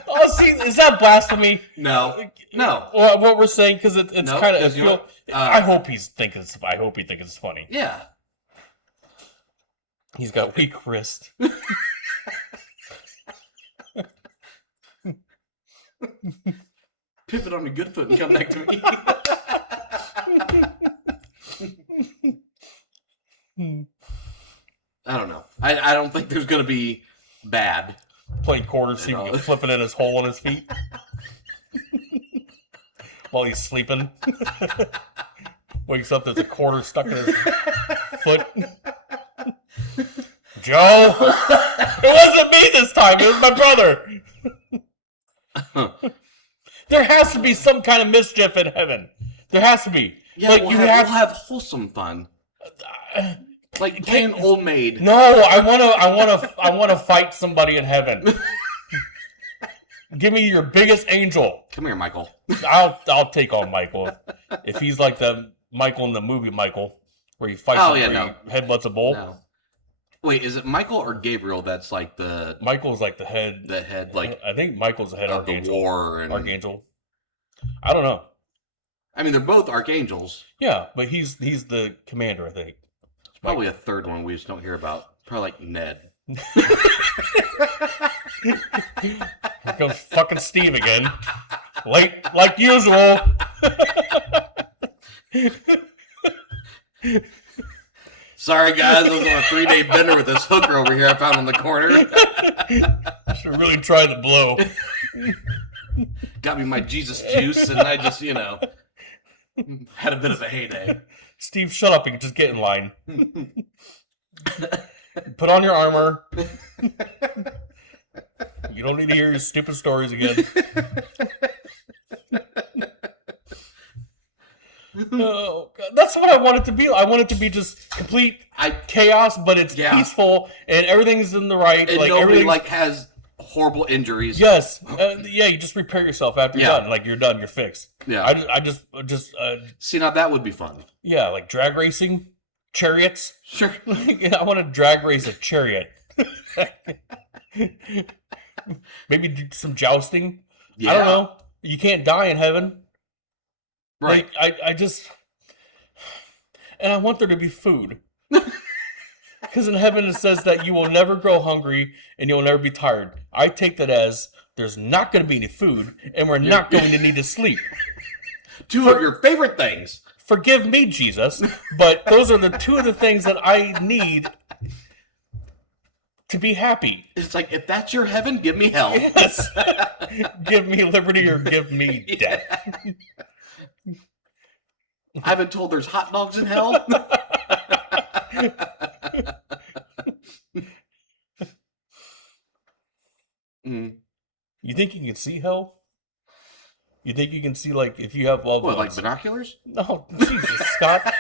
Oh, see, is that blasphemy? No. Well, what we're saying, because it's No, kind of. 'cause you know- I hope he thinks it's funny. Yeah. He's got weak wrist. Pivot on your good foot and come back to me. I don't know. I don't think there's going to be bad. Playing quarters, see if he can flip it in his hole in his feet while he's sleeping. Wakes up, there's a quarter stuck in his foot. Joe, it wasn't me this time. It was my brother. There has to be some kind of mischief in heaven. There has to be. Yeah, like we'll have wholesome fun. Like playing Old Maid. No, I want to fight somebody in heaven. Give me your biggest angel. Come here, Michael. I'll take on Michael if he's like the Michael in the movie Michael, where he fights Oh, where yeah, he no. headbutts a bull. No. Wait, is it Michael or Gabriel that's like Michael's like the head. like I think Michael's the head of the archangel. war and Archangel. I don't know. I mean, they're both archangels. Yeah, but he's the commander, I think. Probably a third one we just don't hear about. Probably like Ned. Here comes fucking Steve again. Late like usual. Sorry, guys. I was on a 3-day bender with this hooker over here I found on the corner. Should really try the blow. Got me my Jesus juice, and I just, had a bit of a heyday. Steve, shut up and just get in line. Put on your armor. You don't need to hear your stupid stories again. Oh, God. That's what I want it to be. I want it to be just complete chaos, but it's peaceful and everything's in the right. And like nobody has horrible injuries. Yes, you just repair yourself after you're done. Like you're done, you're fixed. Yeah, I just see now that would be fun. Yeah, like drag racing, chariots. Sure, I want to drag race a chariot. Maybe do some jousting. Yeah. I don't know. You can't die in heaven. Right. Like, I just... And I want there to be food. Because in heaven it says that you will never grow hungry and you'll never be tired. I take that as there's not going to be any food and we're not going to need to sleep. Two of your favorite things. Forgive me, Jesus, but those are the two of the things that I need to be happy. It's like, if that's your heaven, give me hell. Yes. Give me liberty or give me death. I've been told there's hot dogs in hell. You think you can see hell? You think you can see, like, if you have loved What, ones? like binoculars? No, Jesus, Scott.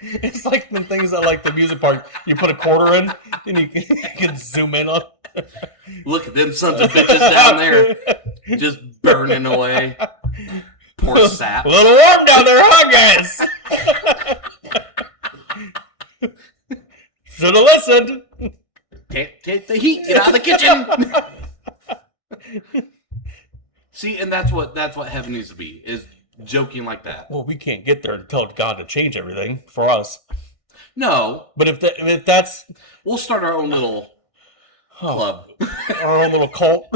It's like the things at, like, the music park. You put a quarter in, and you can zoom in on. Look at them sons of bitches down there. Just burning away. Poor sap. A little warm down there, huh, guys? Should have listened. Can't take the heat. Get out of the kitchen. See, and that's what heaven needs to be, is joking like that. Well, we can't get there and tell God to change everything for us. No. But if that's... We'll start our own little club. Our own little cult.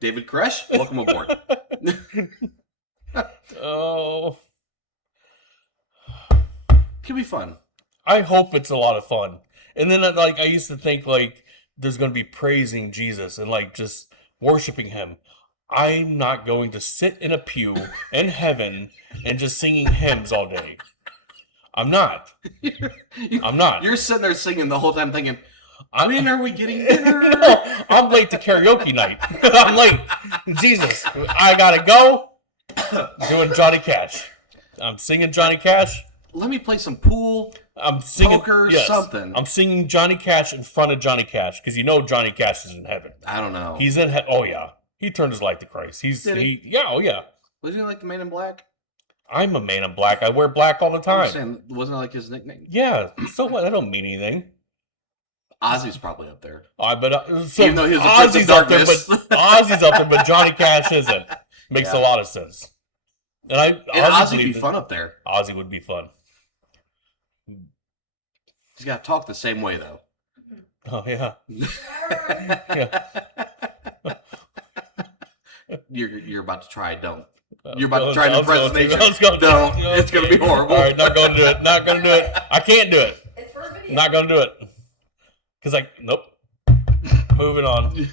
David Koresh, welcome aboard. Oh. Could be fun. I hope it's a lot of fun. And then, like, I used to think, like, there's going to be praising Jesus and, like, just worshiping him. I'm not going to sit in a pew in heaven and just singing hymns all day. I'm not. I'm not. You're sitting there singing the whole time thinking, when are we getting dinner? No, I'm late to karaoke night. I'm late. Jesus, I gotta go. Doing Johnny Cash. I'm singing Johnny Cash. Let me play some pool. I'm singing poker, something. I'm singing Johnny Cash in front of Johnny Cash because you know Johnny Cash is in heaven. I don't know. He's in heaven. Oh yeah, he turned his life to Christ. Did he? Yeah, oh yeah. Wasn't he like the Man in Black? I'm a man in black. I wear black all the time. Saying, wasn't that like his nickname? Yeah. So what? That don't mean anything. Ozzy's probably up there. So even though he was a Prince of Ozzy's up there, Darkness. but Ozzy's up there, but Johnny Cash isn't. Makes a lot of sense. And Ozzy would be fun up there. Ozzy would be fun. He's got to talk the same way though. Oh yeah. Yeah. You're about to try. Don't. You're about to try an impersonation. Don't. It's going to be horrible. All right, not going to do it. Not going to do it. I can't do it. It's for a video. Not going to do it. Because nope. Moving on.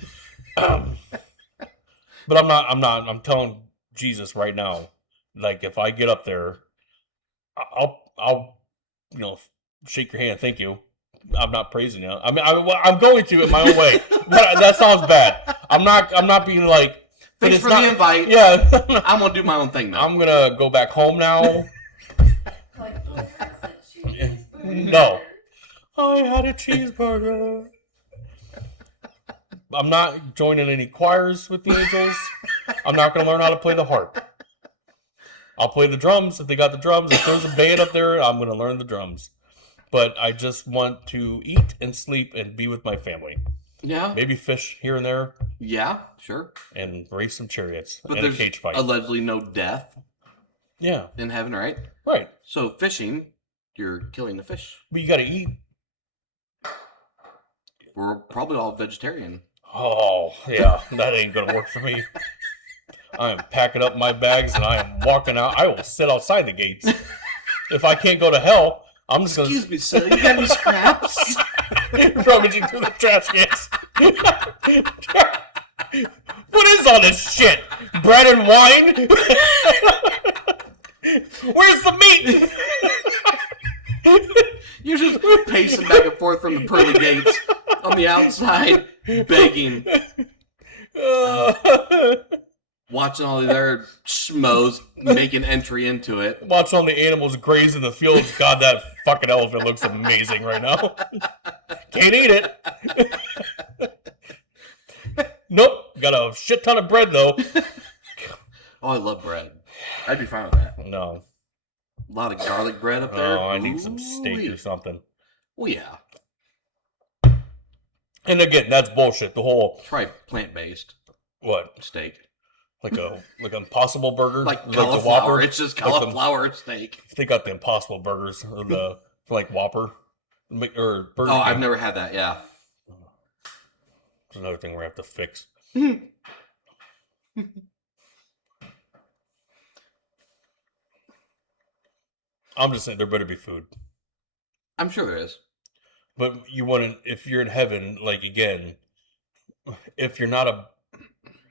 But I'm not. I'm telling Jesus right now, like, if I get up there, I'll shake your hand. Thank you. I'm not praising you. I mean, I'm going to in my own way. But that sounds bad. I'm not being like, thanks for the invite. Yeah. I'm going to do my own thing now. I'm going to go back home now. No. I had a cheeseburger. I'm not joining any choirs with the angels. I'm not going to learn how to play the harp. I'll play the drums if they got the drums. If there's a band up there, I'm going to learn the drums. But I just want to eat and sleep and be with my family. Yeah. Maybe fish here and there. Yeah, sure. And race some chariots but and a there's cage fight. allegedly no death Yeah. in heaven, right? Right. So fishing, you're killing the fish. But you got to eat. We're probably all vegetarian. Oh, yeah. That ain't going to work for me. I am packing up my bags and I am walking out. I will sit outside the gates. If I can't go to hell, I'm just going to... Excuse me, sir. You got any scraps? Rummaging through the trash cans. What is all this shit? Bread and wine? Where's the meat? You're just pacing back and forth from the pearly gates on the outside, begging. watching all the other schmoes make an entry into it. Watch all the animals graze in the fields. God, that fucking elephant looks amazing right now. Can't eat it. Nope. Got a shit ton of bread, though. Oh, I love bread. I'd be fine with that. No. A lot of garlic bread up there. Oh, I need some steak or something. Well, yeah. And again, that's bullshit. The whole Try plant-based what steak. like a Impossible Burger, Like the cauliflower. Whopper. It's just Like the- cauliflower steak. They got the Impossible Burgers or the like Whopper or Burger Oh, King. I've never had that. Yeah. It's another thing we have to fix. I'm just saying there better be food. I'm sure there is. But you want to, if you're in heaven, like again, if you're not a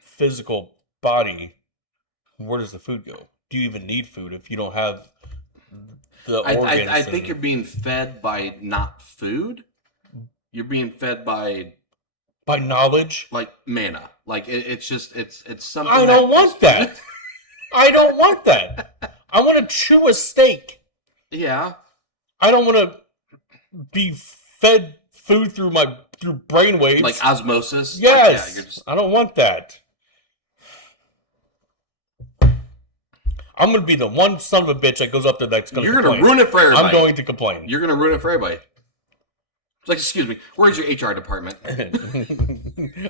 physical body, where does the food go? Do you even need food if you don't have the organs? I think you're being fed by not food. You're being fed by knowledge. like manna. Like it's something. I don't want that. I don't want that. I want to chew a steak. Yeah. I don't want to be fed food through brainwaves. Like osmosis. Yes. Like, yeah, I don't want that. I'm going to be the one son of a bitch that goes up there that's going to you're complain. going to ruin it for everybody. I'm going to complain. You're going to ruin it for everybody. It's like, excuse me, where's your HR department?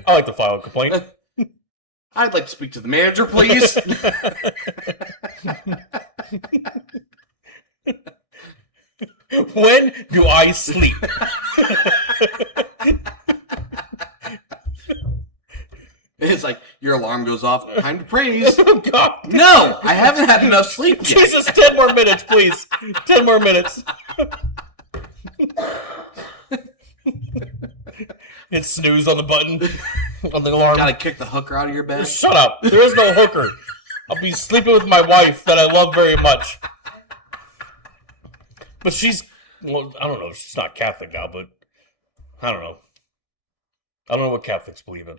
I like to file a complaint. I'd like to speak to the manager, please. When do I sleep? It's like your alarm goes off. Time to praise. Oh, God. No, I haven't had enough sleep yet. Jesus, 10 more minutes, please. 10 more minutes. Hit snooze on the button on the alarm. Gotta kick the hooker out of your bed. Shut up. There is no hooker. I'll be sleeping with my wife that I love very much. But she's, well, I don't know. She's not Catholic now, but I don't know. I don't know what Catholics believe in.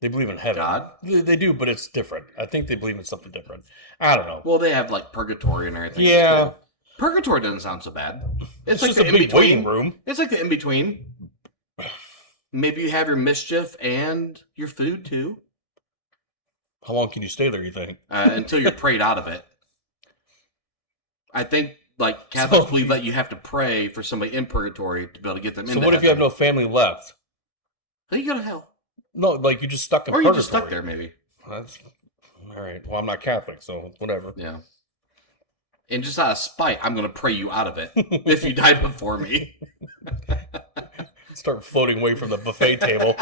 They believe in heaven. God? They do, but it's different. I think they believe in something different. I don't know. Well, they have like purgatory and everything. Yeah. Purgatory doesn't sound so bad. It's like just a big waiting room. It's like the in between. Maybe you have your mischief and your food too. How long can you stay there, you think? Until you're prayed out of it. I think like Catholics So- believe that you have to pray for somebody in purgatory to be able to get them So into what if you have heaven. no family left? Then you go to hell. No, like you just stuck in Or purgatory. you just stuck there maybe. That's, all right. Well, I'm not Catholic, so whatever. Yeah. And just out of spite, I'm going to pray you out of it if you die before me. Start floating away from the buffet table.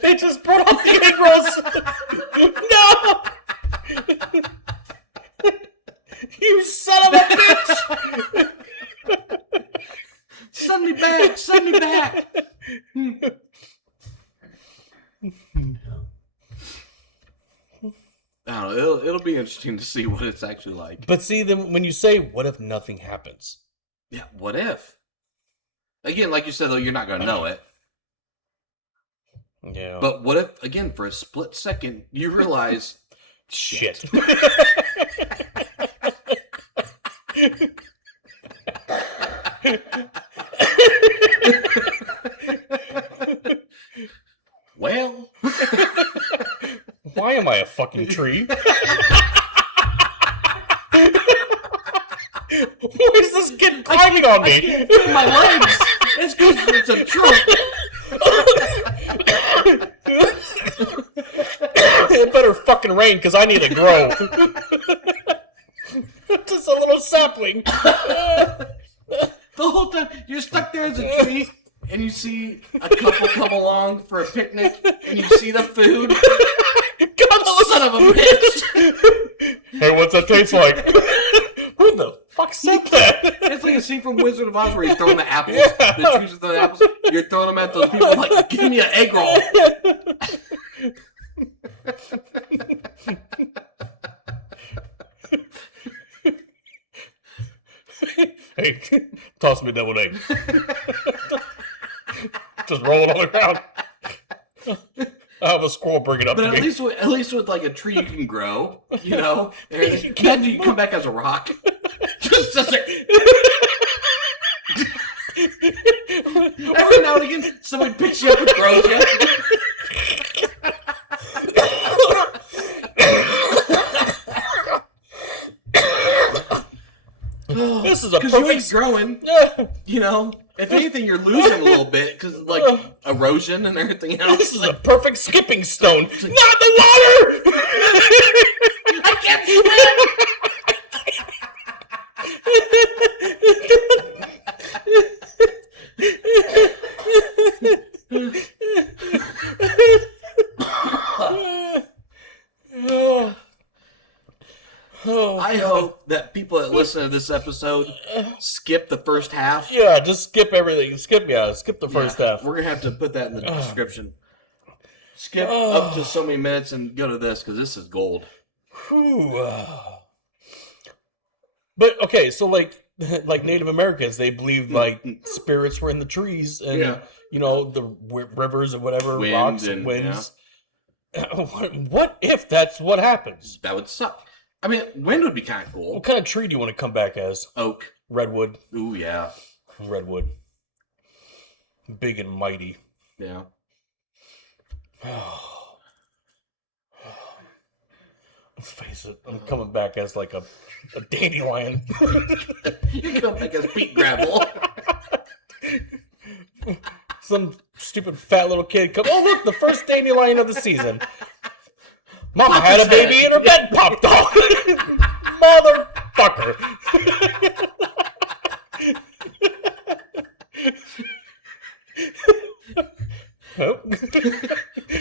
They just brought out the egg rolls. No! You son of a bitch! Send me back! Send me back! I don't know. It'll be interesting to see what it's actually like. But see, then when you say, "What if nothing happens?" Yeah, what if? Again, like you said, though, you're not going to know it. Yeah. But what if, again, for a split second, you realize, shit. well, Why am I a fucking tree? Why is this kid climbing on me? my legs. It's because it's a trunk. It better fucking rain because I need to grow. Just a little sapling. The whole time you're stuck there as a tree, and you see a couple come along for a picnic, and you see the food. Son of a bitch! Hey, what's that taste like? Who the fuck said that? It's like a scene from Wizard of Oz where you're throwing the apples, the trees with the apples. You're throwing them at those people like, give me an egg roll. Hey, toss me a deviled egg. Just roll it on the ground. I'll have a squirrel bring it up But to at me. least with like a tree you can grow, you know. Then you come back as a rock. just like, every now and again, someone picks you up and grows you. This is a Because you ain't perfect. growing, you know. If anything, you're losing a little bit because like erosion and everything else. This is a perfect skipping stone. Not the water. I can't Oh, I hope that people that listen to this episode skip the first half. yeah, just skip everything. Skip the first half. We're gonna have to put that in the description. Skip up to so many minutes and go to this because this is gold. Whew. But okay, so like Native Americans, they believed like spirits were in the trees and you know the rivers and whatever, Wind rocks and and- winds. What if that's what happens? That would suck. I mean, wind would be kind of cool. What kind of tree do you want to come back as? Oak. Redwood. Ooh, yeah. Redwood. Big and mighty. Yeah. Let's face it, I'm coming back as like a dandelion. You come back as Pete Gravel. Some stupid fat little kid come. Oh look, the first dandelion of the season. Mama had a baby and her bed popped off. Motherfucker. Oh.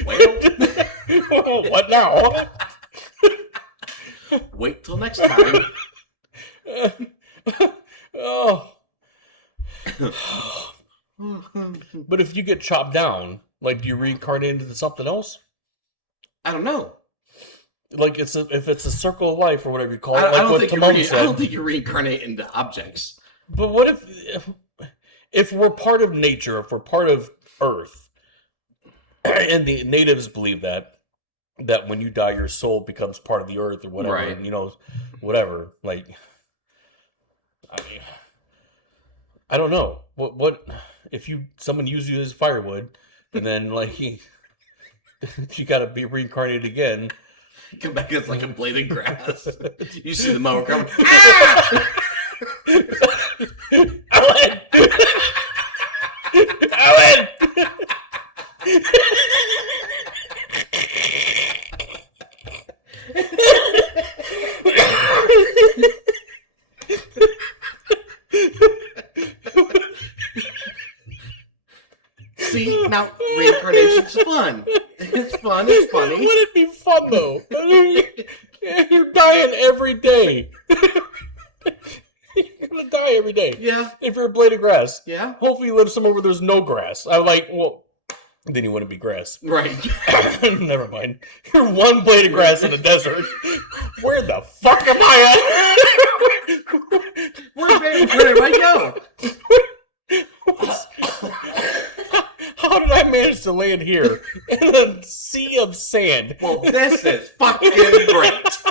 Well, What now? wait till next time. Oh. But if you get chopped down, like, do you reincarnate into something else? I don't know. Like, if it's a circle of life or whatever you call it, I like don't what think Timon I said. don't think you reincarnate into objects. But what if we're part of nature, if we're part of Earth, and the natives believe that when you die, your soul becomes part of the Earth or whatever, Right. and, you know, whatever. Like, I mean, I don't know what if someone uses you as firewood, and then like you got to be reincarnated again. Come back as like a blade of grass. You see the mower coming. Ah! Alan! Alan! See, now reincarnation's fun. It's fun. It's funny. Wouldn't it be fun though? You're dying every day. You're gonna die every day. Yeah. If you're a blade of grass. Yeah. Hopefully you live somewhere where there's no grass. I'm like, well, then you wouldn't be grass. Right. Never mind. You're one blade of grass in the desert. Where the fuck am I at? Where did I go? How did I manage to land here in a sea of sand? Well, this is fucking great.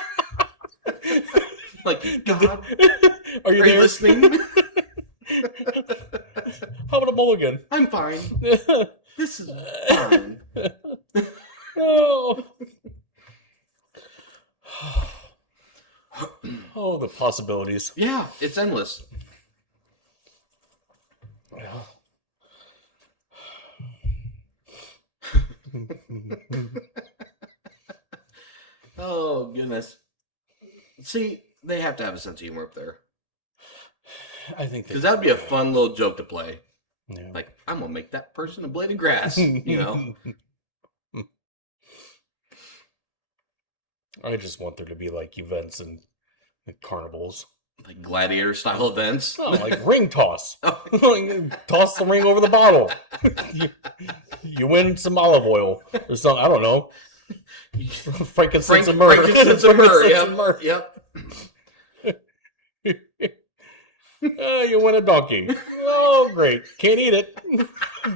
Like, God, Are you are you there? listening? How about a mulligan? I'm fine. This is fine. Oh. Oh, the possibilities. Yeah, it's endless. Oh, goodness. See, they have to have a sense of humor up there. I think Because that would be a fun little joke to play. Yeah. Like, I'm going to make that person a blade of grass, you know? I just want there to be like events and carnivals. Like gladiator style events. Oh, like ring toss. Like, toss the ring over the bottle. you win some olive oil or something. I don't know. Frankincense and myrrh. Frankincense and myrrh. Frankincense and myrrh. Yep. You win a donkey. Oh, great. Can't eat it,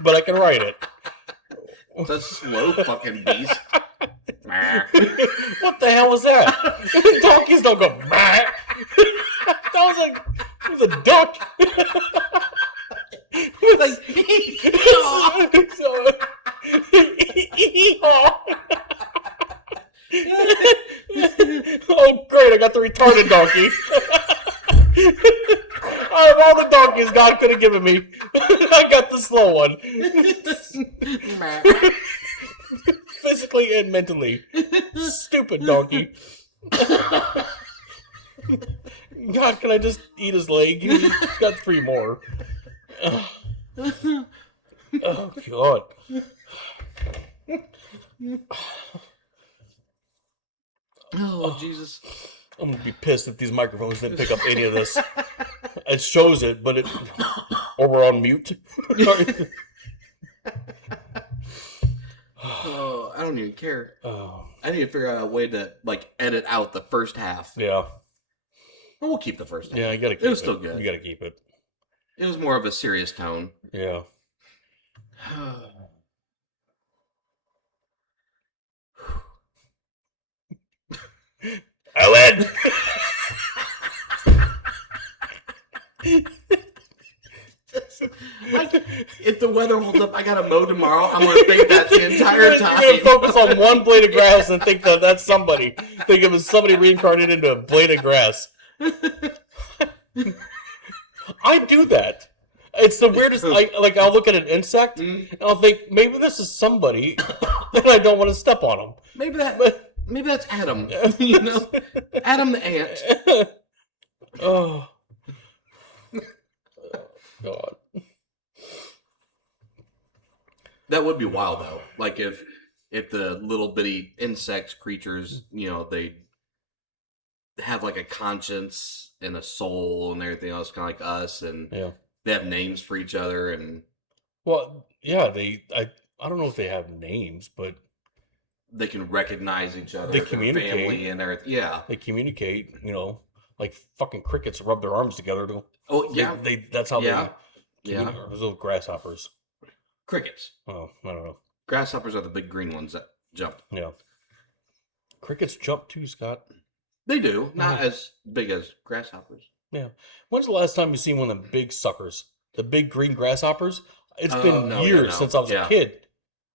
but I can ride it. It's a slow fucking beast. What the hell was that? Donkeys don't go. That was a duck. Like, oh, great! I got the retarded donkey. Out of all the donkeys God could have given me, I got the slow one. Physically and mentally. Stupid donkey. God, can I just eat his leg? He's got 3 more. Oh, God. oh, Jesus. I'm going to be pissed if these microphones didn't pick up any of this. It shows it, but it... Or we're on mute. Oh, I don't even care. Oh. I need to figure out a way to, like, edit out the first half. Yeah. Well, we'll keep the first half. Yeah, you got to keep it. It was still good. You got to keep it. It was more of a serious tone. Yeah. Ellen! If the weather holds up, I gotta mow tomorrow. I'm gonna think that the entire time. You're gonna focus on one blade of grass and think that that's somebody. Think of it as somebody reincarnated into a blade of grass. I do that. It's the weirdest. I'll look at an insect and I'll think maybe this is somebody, and I don't want to step on them. Maybe that's Adam. You know, Adam the ant. Oh. God. That would be wild though. Like if the little bitty insects creatures, you know, they have like a conscience and a soul and everything else, kind of like us, and they have names for each other. And well, yeah, I don't know if they have names, but they can recognize each other. They their communicate. family and everything. Yeah, they communicate. You know, like fucking crickets rub their arms together to. Oh yeah, that's how they. Yeah, those little grasshoppers. Crickets. Oh, I don't know. Grasshoppers are the big green ones that jump. Yeah. Crickets jump too, Scott. They do. Not as big as grasshoppers. Yeah. When's the last time you seen one of them big suckers? The big green grasshoppers? It's been years since I was a kid.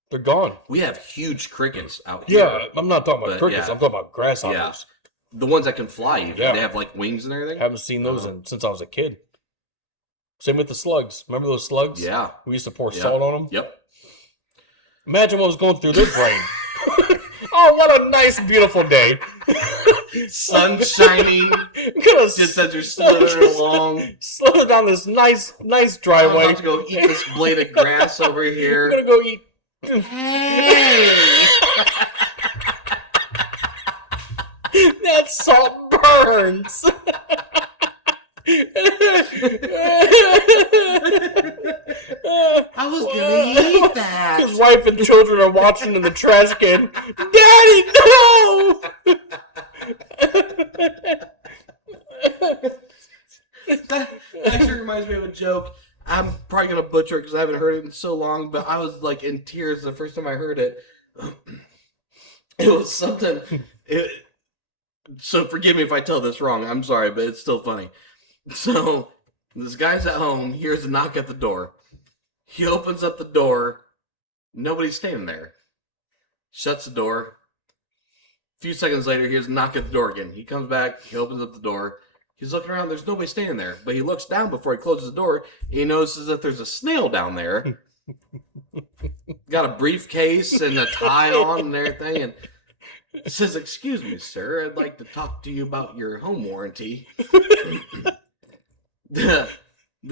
They're gone. We have huge crickets out here. Yeah, I'm not talking about crickets. I'm talking about grasshoppers. Yeah. The ones that can fly even. Yeah. They have like wings and everything. Haven't seen those since I was a kid. Same with the slugs. Remember those slugs? Yeah. We used to pour salt on them? Yep. Imagine what was going through their brain. Oh, what a nice, beautiful day. Sun shining. Just as you're slithering along. Slithering down this nice driveway. I'm about to go eat this blade of grass over here. I'm going to go eat. Hey! That salt burns. I was gonna eat that. His wife and children are watching in the trash can. Daddy, no! That actually reminds me of a joke. I'm probably gonna butcher it because I haven't heard it in so long, but I was like in tears the first time I heard it. It was something. So forgive me if I tell this wrong. I'm sorry, but it's still funny. So this guy's at home, hears a knock at the door. He opens up the door. Nobody's standing there. Shuts the door. A few seconds later, hears a knock at the door again. He comes back. He opens up the door. He's looking around. There's nobody standing there. But he looks down before he closes the door. And he notices that there's a snail down there. Got a briefcase and a tie on and everything. And he says, "Excuse me, sir. I'd like to talk to you about your home warranty." The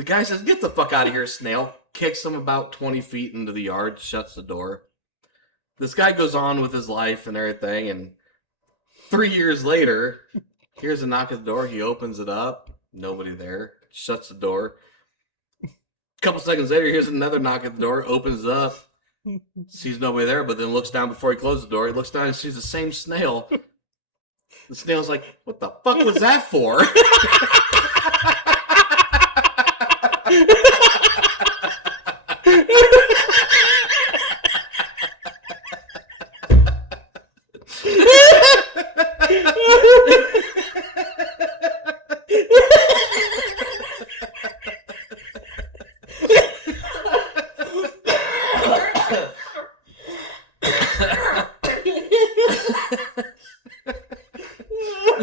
guy says, "Get the fuck out of here, snail." Kicks him about 20 feet into the yard, shuts the door. This guy goes on with his life and everything, and 3 years later, here's a knock at the door. He opens it up. Nobody there. Shuts the door. A couple seconds later, here's another knock at the door. Opens it up. Sees nobody there, but then looks down before he closes the door. He looks down and sees the same snail. The snail's like, "What the fuck was that for?"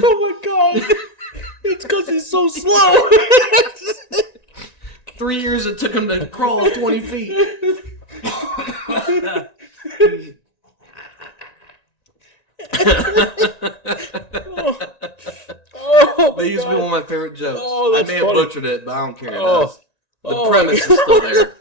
Oh my god! It's because he's so slow. 3 years it took him to crawl 20 feet. That used to be one of my favorite jokes. Oh, I that's may have funny. butchered it, but I don't care. Oh. The premise is still there.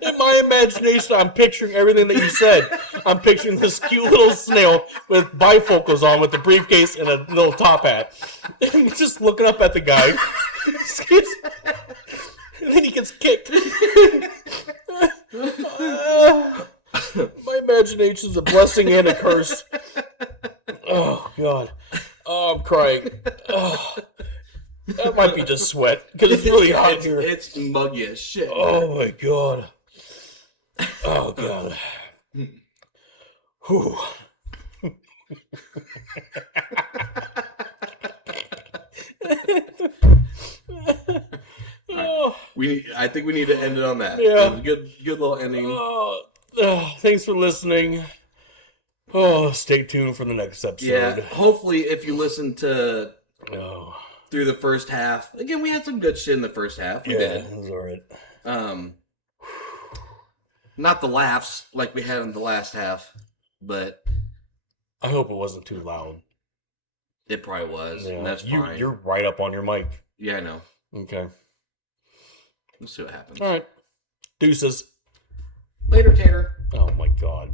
In my imagination, I'm picturing everything that you said. I'm picturing this cute little snail with bifocals on with the briefcase and a little top hat. And just looking up at the guy. And then he gets kicked. My imagination is a blessing and a curse. Oh, God. Oh, I'm crying. Oh. That might be just sweat, because it's really hot here. It's muggy as shit. Oh, my God. Oh, God. Whew. Oh, I think we need to end it on that. Yeah. It was a good little ending. Thanks for listening. Oh, stay tuned for the next episode. Yeah, hopefully if you listen to Oh, through the first half, again, we had some good shit in the first half. We yeah, did. it was alright. Not the laughs like we had in the last half, but I hope it wasn't too loud. it probably was, Yeah, and that's fine. You're right up on your mic. Yeah, I know. Okay. Let's see what happens. All right. Deuces. Later, Tater. Oh, my God.